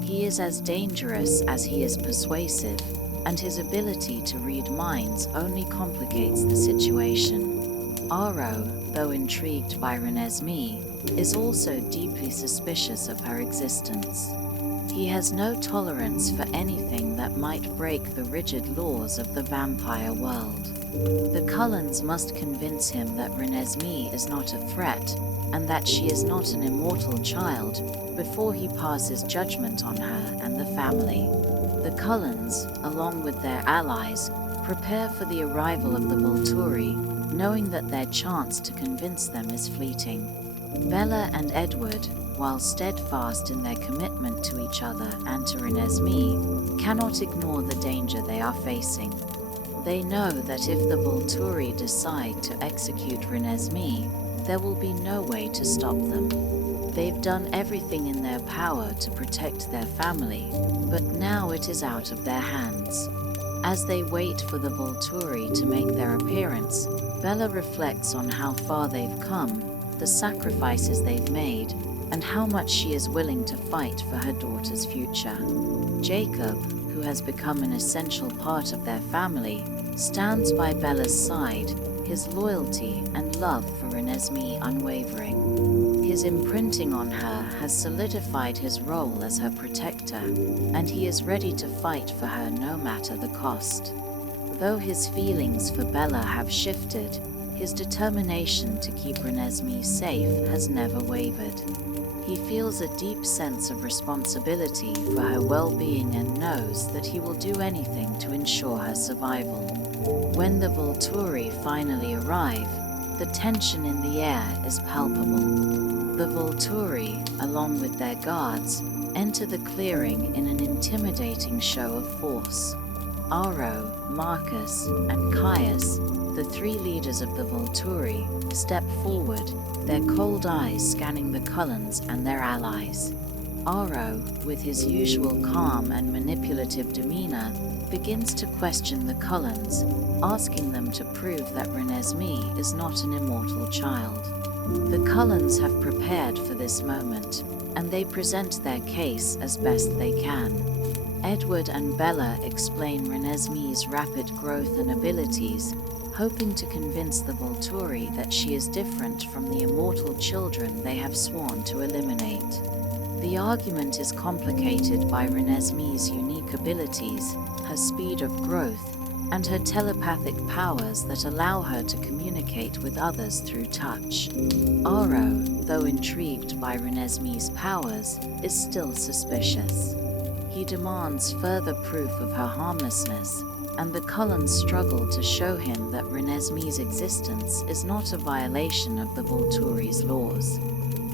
He is as dangerous as he is persuasive, and his ability to read minds only complicates the situation. Aro, though intrigued by Renesmee, is also deeply suspicious of her existence. He has no tolerance for anything that might break the rigid laws of the vampire world. The Cullens must convince him that Renesmee is not a threat, and that she is not an immortal child, before he passes judgment on her and the family. The Cullens, along with their allies, prepare for the arrival of the Volturi, knowing that their chance to convince them is fleeting. Bella and Edward, while steadfast in their commitment to each other and to Renesmee, cannot ignore the danger they are facing. They know that if the Volturi decide to execute Renesmee, there will be no way to stop them. They've done everything in their power to protect their family, but now it is out of their hands. As they wait for the Volturi to make their appearance, Bella reflects on how far they've come, the sacrifices they've made, and how much she is willing to fight for her daughter's future. Jacob, who has become an essential part of their family, stands by Bella's side, his loyalty and love for Renesmee unwavering. His imprinting on her has solidified his role as her protector, and he is ready to fight for her no matter the cost. Though his feelings for Bella have shifted, his determination to keep Renesmee safe has never wavered. He feels a deep sense of responsibility for her well-being and knows that he will do anything to ensure her survival. When the Volturi finally arrive, the tension in the air is palpable. The Volturi, along with their guards, enter the clearing in an intimidating show of force. Aro, Marcus, and Caius, the three leaders of the Volturi, step forward, their cold eyes scanning the Cullens and their allies. Aro, with his usual calm and manipulative demeanor, begins to question the Cullens, asking them to prove that Renesmee is not an immortal child. The Cullens have prepared for this moment, and they present their case as best they can. Edward and Bella explain Renesmee's rapid growth and abilities, hoping to convince the Volturi that she is different from the immortal children they have sworn to eliminate. The argument is complicated by Renesmee's unique abilities, her speed of growth, and her telepathic powers that allow her to communicate with others through touch. Aro, though intrigued by Renesmee's powers, is still suspicious. He demands further proof of her harmlessness, and the Cullens struggle to show him that Renesmee's existence is not a violation of the Volturi's laws.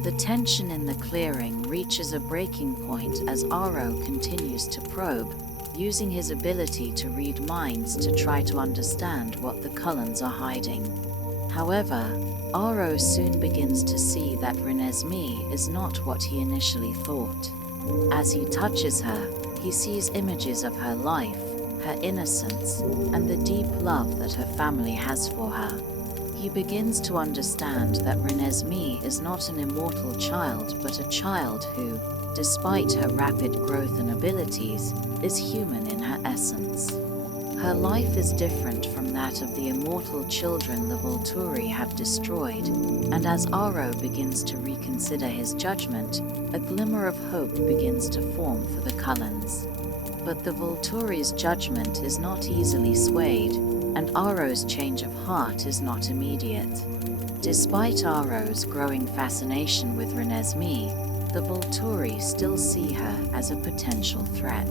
The tension in the clearing reaches a breaking point as Aro continues to probe, using his ability to read minds to try to understand what the Cullens are hiding. However, Aro soon begins to see that Renesmee is not what he initially thought. As he touches her, he sees images of her life, her innocence, and the deep love that her family has for her. He begins to understand that Renesmee is not an immortal child, but a child who, despite her rapid growth and abilities, is human in her essence. Her life is different from that of the immortal children the Volturi have destroyed, and as Aro begins to reconsider his judgment, a glimmer of hope begins to form for the Cullens. But the Volturi's judgment is not easily swayed, and Aro's change of heart is not immediate. Despite Aro's growing fascination with Renesmee, the Volturi still see her as a potential threat.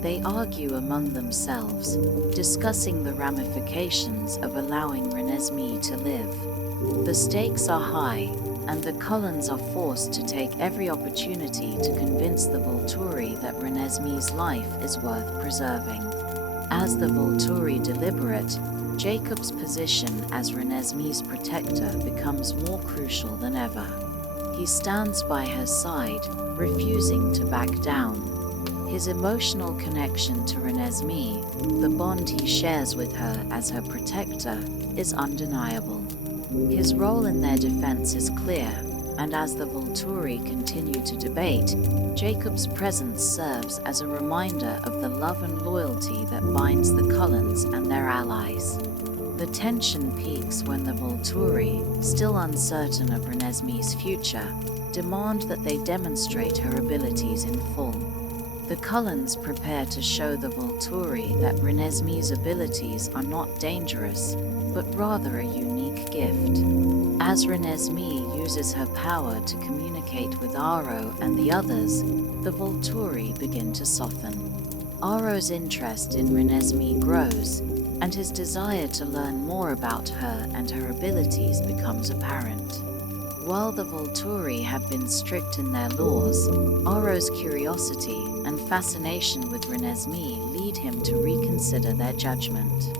They argue among themselves, discussing the ramifications of allowing Renesmee to live. The stakes are high, and the Cullens are forced to take every opportunity to convince the Volturi that Renesmee's life is worth preserving. As the Volturi deliberate, Jacob's position as Renesmee's protector becomes more crucial than ever. He stands by her side, refusing to back down. His emotional connection to Renesmee, the bond he shares with her as her protector, is undeniable. His role in their defense is clear, and as the Volturi continue to debate, Jacob's presence serves as a reminder of the love and loyalty that binds the Cullens and their allies. The tension peaks when the Volturi, still uncertain of Renesmee's future, demand that they demonstrate her abilities in full. The Cullens prepare to show the Volturi that Renesmee's abilities are not dangerous, but rather a unique gift. As Renesmee uses her power to communicate with Aro and the others, the Volturi begin to soften. Aro's interest in Renesmee grows, and his desire to learn more about her and her abilities becomes apparent. While the Volturi have been strict in their laws, Aro's curiosity and fascination with Renesmee lead him to reconsider their judgment.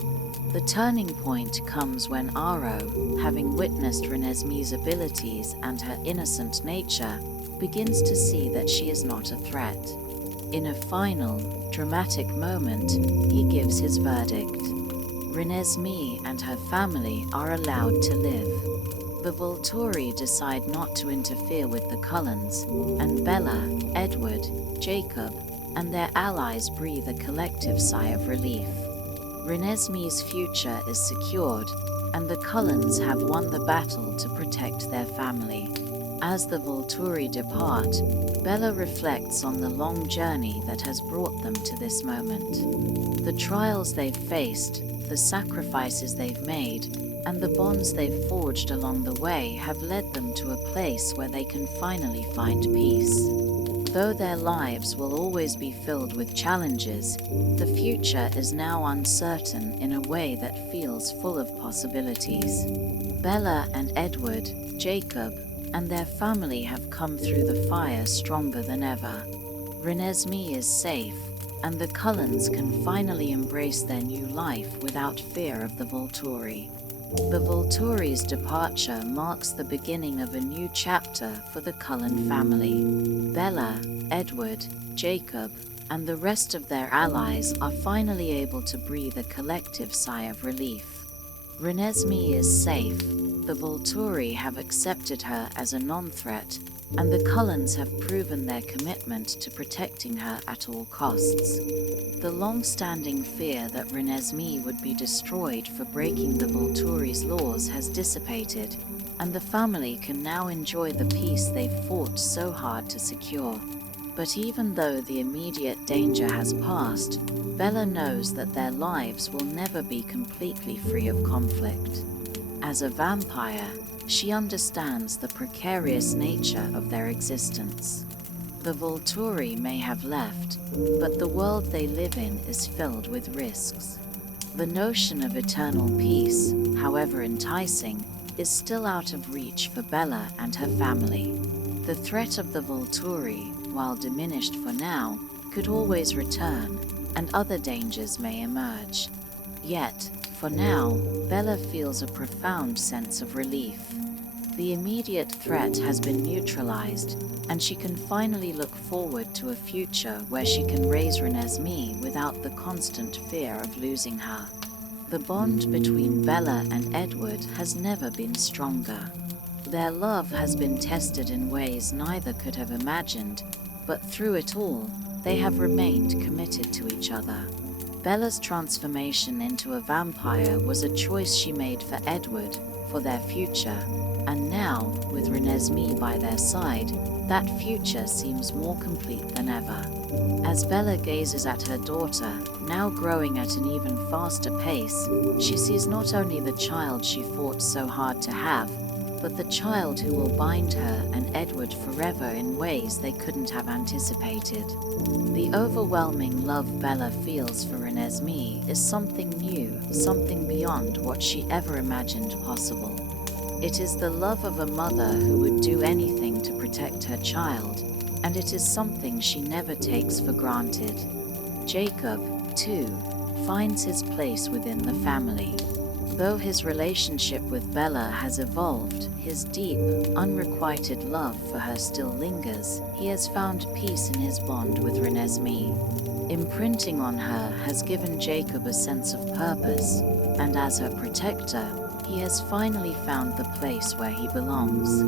The turning point comes when Aro, having witnessed Renesmee's abilities and her innocent nature, begins to see that she is not a threat. In a final, dramatic moment, he gives his verdict. Renesmee and her family are allowed to live. The Volturi decide not to interfere with the Cullens, and Bella, Edward, Jacob, and their allies breathe a collective sigh of relief. Renesmee's future is secured, and the Cullens have won the battle to protect their family. As the Volturi depart, Bella reflects on the long journey that has brought them to this moment. The trials they've faced, the sacrifices they've made, and the bonds they've forged along the way have led them to a place where they can finally find peace. Though their lives will always be filled with challenges, the future is now uncertain in a way that feels full of possibilities. Bella and Edward, Jacob, and their family have come through the fire stronger than ever. Renesmee is safe, and the Cullens can finally embrace their new life without fear of the Volturi. The Volturi's departure marks the beginning of a new chapter for the Cullen family. Bella, Edward, Jacob, and the rest of their allies are finally able to breathe a collective sigh of relief. Renesmee is safe, the Volturi have accepted her as a non-threat, and the Cullens have proven their commitment to protecting her at all costs. The long-standing fear that Renesmee would be destroyed for breaking the Volturi's laws has dissipated, and the family can now enjoy the peace they've fought so hard to secure. But even though the immediate danger has passed, Bella knows that their lives will never be completely free of conflict. As a vampire, she understands the precarious nature of their existence. The Volturi may have left, but the world they live in is filled with risks. The notion of eternal peace, however enticing, is still out of reach for Bella and her family. The threat of the Volturi, while diminished for now, could always return, and other dangers may emerge. Yet, for now, Bella feels a profound sense of relief. The immediate threat has been neutralized, and she can finally look forward to a future where she can raise Renesmee without the constant fear of losing her. The bond between Bella and Edward has never been stronger. Their love has been tested in ways neither could have imagined, but through it all, they have remained committed to each other. Bella's transformation into a vampire was a choice she made for Edward, for their future, and now, with Renesmee by their side, that future seems more complete than ever. As Bella gazes at her daughter, now growing at an even faster pace, she sees not only the child she fought so hard to have, but the child who will bind her and Edward forever in ways they couldn't have anticipated. The overwhelming love Bella feels for Renesmee is something new, something beyond what she ever imagined possible. It is the love of a mother who would do anything to protect her child, and it is something she never takes for granted. Jacob, too, finds his place within the family. Though his relationship with Bella has evolved, his deep, unrequited love for her still lingers. He has found peace in his bond with Renesmee. Imprinting on her has given Jacob a sense of purpose, and as her protector, he has finally found the place where he belongs.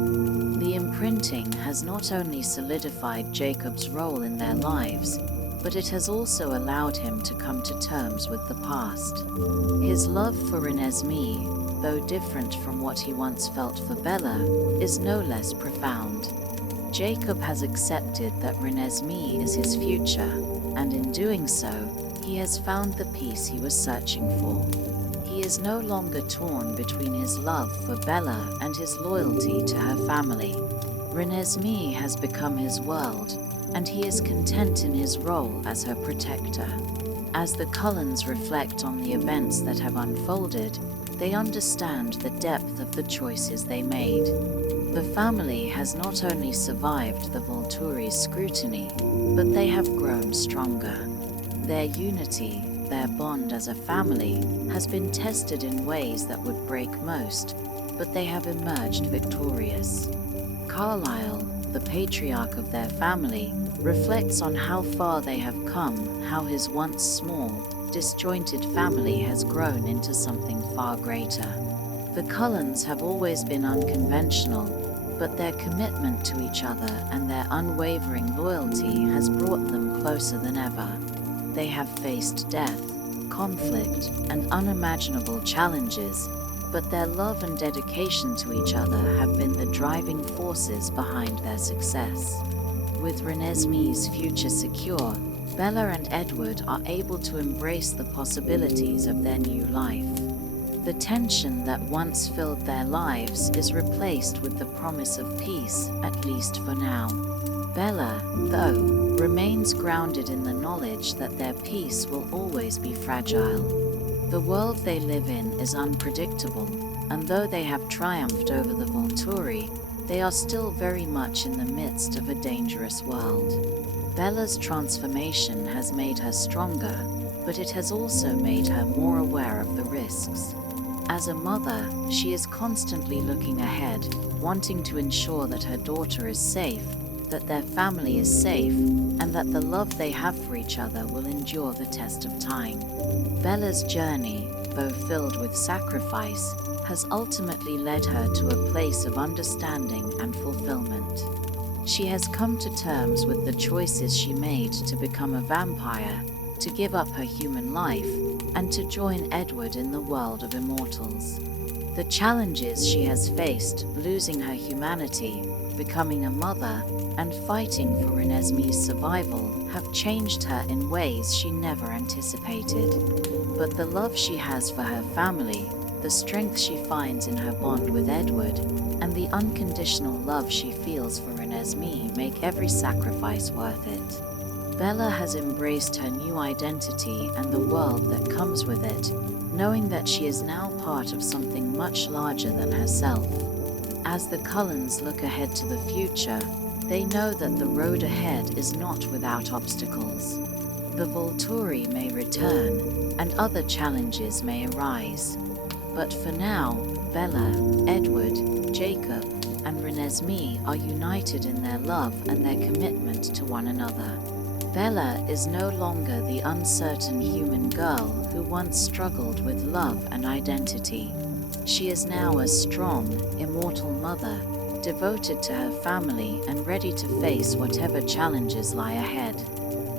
The imprinting has not only solidified Jacob's role in their lives, but it has also allowed him to come to terms with the past. His love for Renesmee, though different from what he once felt for Bella, is no less profound. Jacob has accepted that Renesmee is his future, and in doing so, he has found the peace he was searching for. He is no longer torn between his love for Bella and his loyalty to her family. Renesmee has become his world, and he is content in his role as her protector. As the Cullens reflect on the events that have unfolded, they understand the depth of the choices they made. The family has not only survived the Volturi's scrutiny, but they have grown stronger. Their unity, their bond as a family, has been tested in ways that would break most, but they have emerged victorious. Carlisle, the patriarch of their family, reflects on how far they have come, how his once small, disjointed family has grown into something far greater. The Cullens have always been unconventional, but their commitment to each other and their unwavering loyalty has brought them closer than ever. They have faced death, conflict, and unimaginable challenges, but their love and dedication to each other have been the driving forces behind their success. With Renesmee's future secure, Bella and Edward are able to embrace the possibilities of their new life. The tension that once filled their lives is replaced with the promise of peace, at least for now. Bella, though, remains grounded in the knowledge that their peace will always be fragile. The world they live in is unpredictable, and though they have triumphed over the Volturi, they are still very much in the midst of a dangerous world. Bella's transformation has made her stronger, but it has also made her more aware of the risks. As a mother, she is constantly looking ahead, wanting to ensure that her daughter is safe, that their family is safe, and that the love they have for each other will endure the test of time. Bella's journey, though filled with sacrifice, has ultimately led her to a place of understanding and fulfillment. She has come to terms with the choices she made to become a vampire, to give up her human life, and to join Edward in the world of immortals. The challenges she has faced, losing her humanity, becoming a mother, and fighting for Renesmee's survival, have changed her in ways she never anticipated. But the love she has for her family, the strength she finds in her bond with Edward, and the unconditional love she feels for Renesmee make every sacrifice worth it. Bella has embraced her new identity and the world that comes with it, knowing that she is now part of something much larger than herself. As the Cullens look ahead to the future, they know that the road ahead is not without obstacles. The Volturi may return, and other challenges may arise. But for now, Bella, Edward, Jacob, and Renesmee are united in their love and their commitment to one another. Bella is no longer the uncertain human girl who once struggled with love and identity. She is now a strong, immortal mother, devoted to her family and ready to face whatever challenges lie ahead.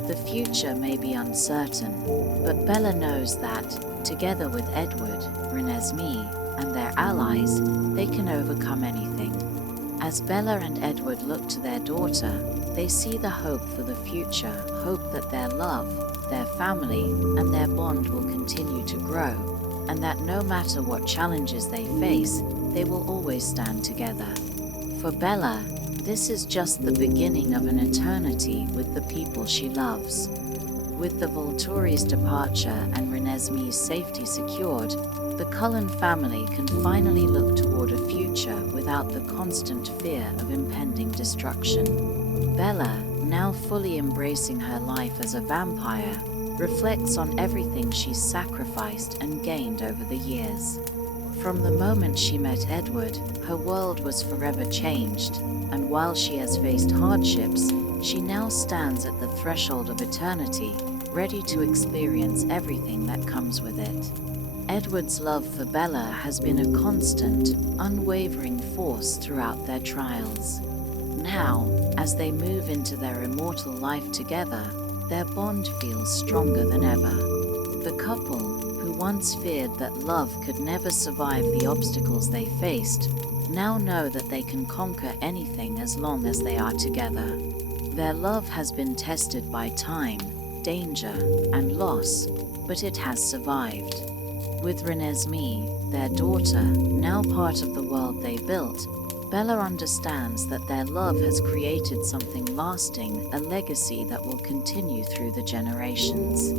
The future may be uncertain, but Bella knows that, together with Edward, Renesmee, and their allies, they can overcome anything. As Bella and Edward look to their daughter, they see the hope for the future, hope that their love, their family, and their bond will continue to grow, and that no matter what challenges they face, they will always stand together. For Bella, this is just the beginning of an eternity with the people she loves. With the Volturi's departure and Renesmee's safety secured, the Cullen family can finally look toward a future without the constant fear of impending destruction. Bella, now fully embracing her life as a vampire, reflects on everything she's sacrificed and gained over the years. From the moment she met Edward, her world was forever changed, and while she has faced hardships, she now stands at the threshold of eternity, ready to experience everything that comes with it. Edward's love for Bella has been a constant, unwavering force throughout their trials. Now, as they move into their immortal life together, their bond feels stronger than ever. The couple, who once feared that love could never survive the obstacles they faced, now know that they can conquer anything as long as they are together. Their love has been tested by time, danger, and loss, but it has survived. With Renesmee, their daughter, now part of the world they built, Bella understands that their love has created something lasting, a legacy that will continue through the generations.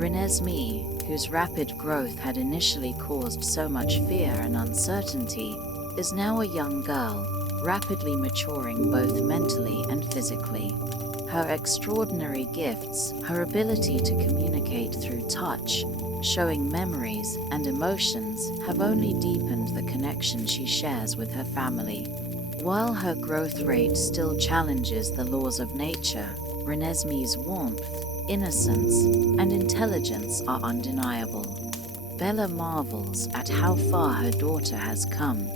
Renesmee, whose rapid growth had initially caused so much fear and uncertainty, is now a young girl, rapidly maturing both mentally and physically. Her extraordinary gifts, her ability to communicate through touch, showing memories and emotions, have only deepened the connection she shares with her family. While her growth rate still challenges the laws of nature, Renesmee's warmth, innocence, and intelligence are undeniable. Bella marvels at how far her daughter has come.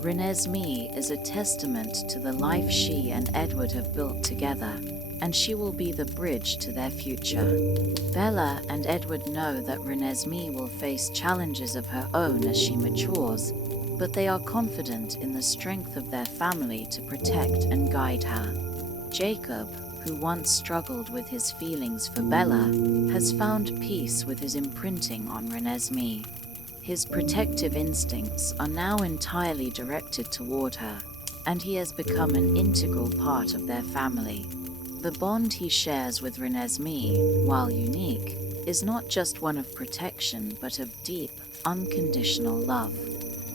Renesmee is a testament to the life she and Edward have built together, and she will be the bridge to their future. Bella and Edward know that Renesmee will face challenges of her own as she matures, but they are confident in the strength of their family to protect and guide her. Jacob, who once struggled with his feelings for Bella, has found peace with his imprinting on Renesmee. His protective instincts are now entirely directed toward her, and he has become an integral part of their family. The bond he shares with Renesmee, while unique, is not just one of protection but of deep, unconditional love.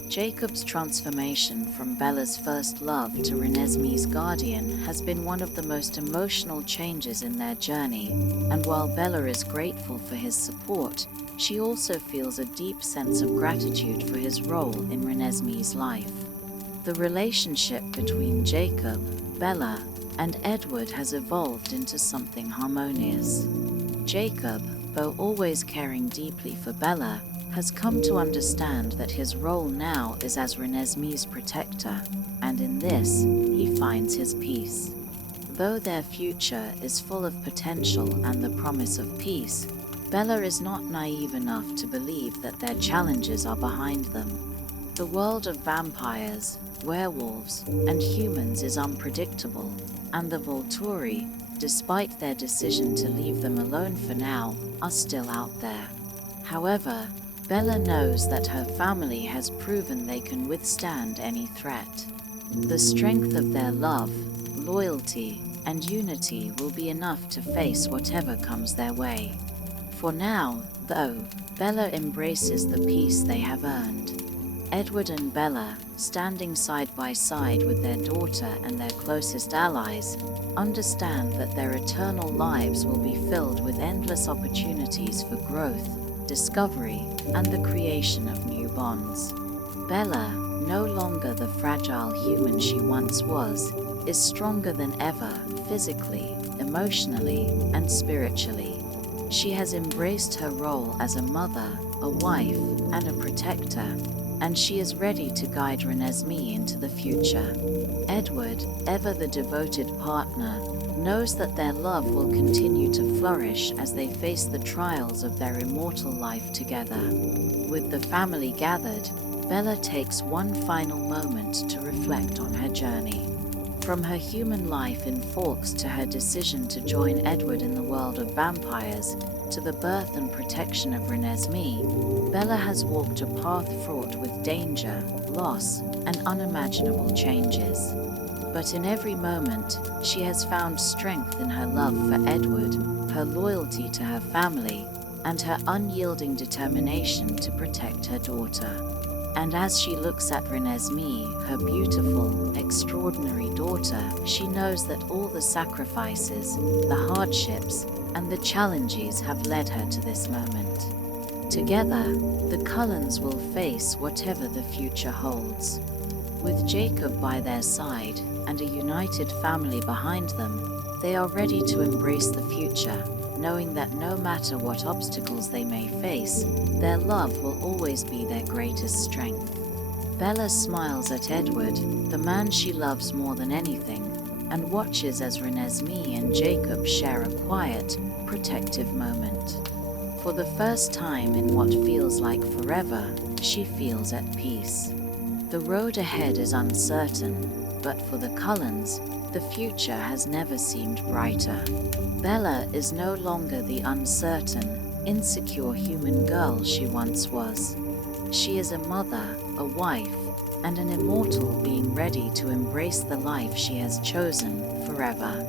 Jacob's transformation from Bella's first love to Renesmee's guardian has been one of the most emotional changes in their journey, and while Bella is grateful for his support, she also feels a deep sense of gratitude for his role in Renesmee's life. The relationship between Jacob, Bella, and Edward has evolved into something harmonious. Jacob, though always caring deeply for Bella, has come to understand that his role now is as Renesmee's protector, and in this, he finds his peace. Though their future is full of potential and the promise of peace, Bella is not naive enough to believe that their challenges are behind them. The world of vampires, werewolves, and humans is unpredictable, and the Volturi, despite their decision to leave them alone for now, are still out there. However, Bella knows that her family has proven they can withstand any threat. The strength of their love, loyalty, and unity will be enough to face whatever comes their way. For now, though, Bella embraces the peace they have earned. Edward and Bella, standing side by side with their daughter and their closest allies, understand that their eternal lives will be filled with endless opportunities for growth, discovery, and the creation of new bonds. Bella, no longer the fragile human she once was, is stronger than ever, physically, emotionally, and spiritually. She has embraced her role as a mother, a wife, and a protector, and she is ready to guide Renesmee into the future. Edward, ever the devoted partner, knows that their love will continue to flourish as they face the trials of their immortal life together. With the family gathered, Bella takes one final moment to reflect on her journey. From her human life in Forks to her decision to join Edward in the world of vampires, to the birth and protection of Renesmee, Bella has walked a path fraught with danger, loss, and unimaginable changes. But in every moment, she has found strength in her love for Edward, her loyalty to her family, and her unyielding determination to protect her daughter. And as she looks at Renesmee, her beautiful, extraordinary daughter, she knows that all the sacrifices, the hardships, and the challenges have led her to this moment. Together, the Cullens will face whatever the future holds. With Jacob by their side and a united family behind them, they are ready to embrace the future, knowing that no matter what obstacles they may face, their love will always be their greatest strength. Bella smiles at Edward, the man she loves more than anything, and watches as Renesmee and Jacob share a quiet, protective moment. For the first time in what feels like forever, she feels at peace. The road ahead is uncertain, but for the Cullens, the future has never seemed brighter. Bella is no longer the uncertain, insecure human girl she once was. She is a mother, a wife, and an immortal being ready to embrace the life she has chosen forever.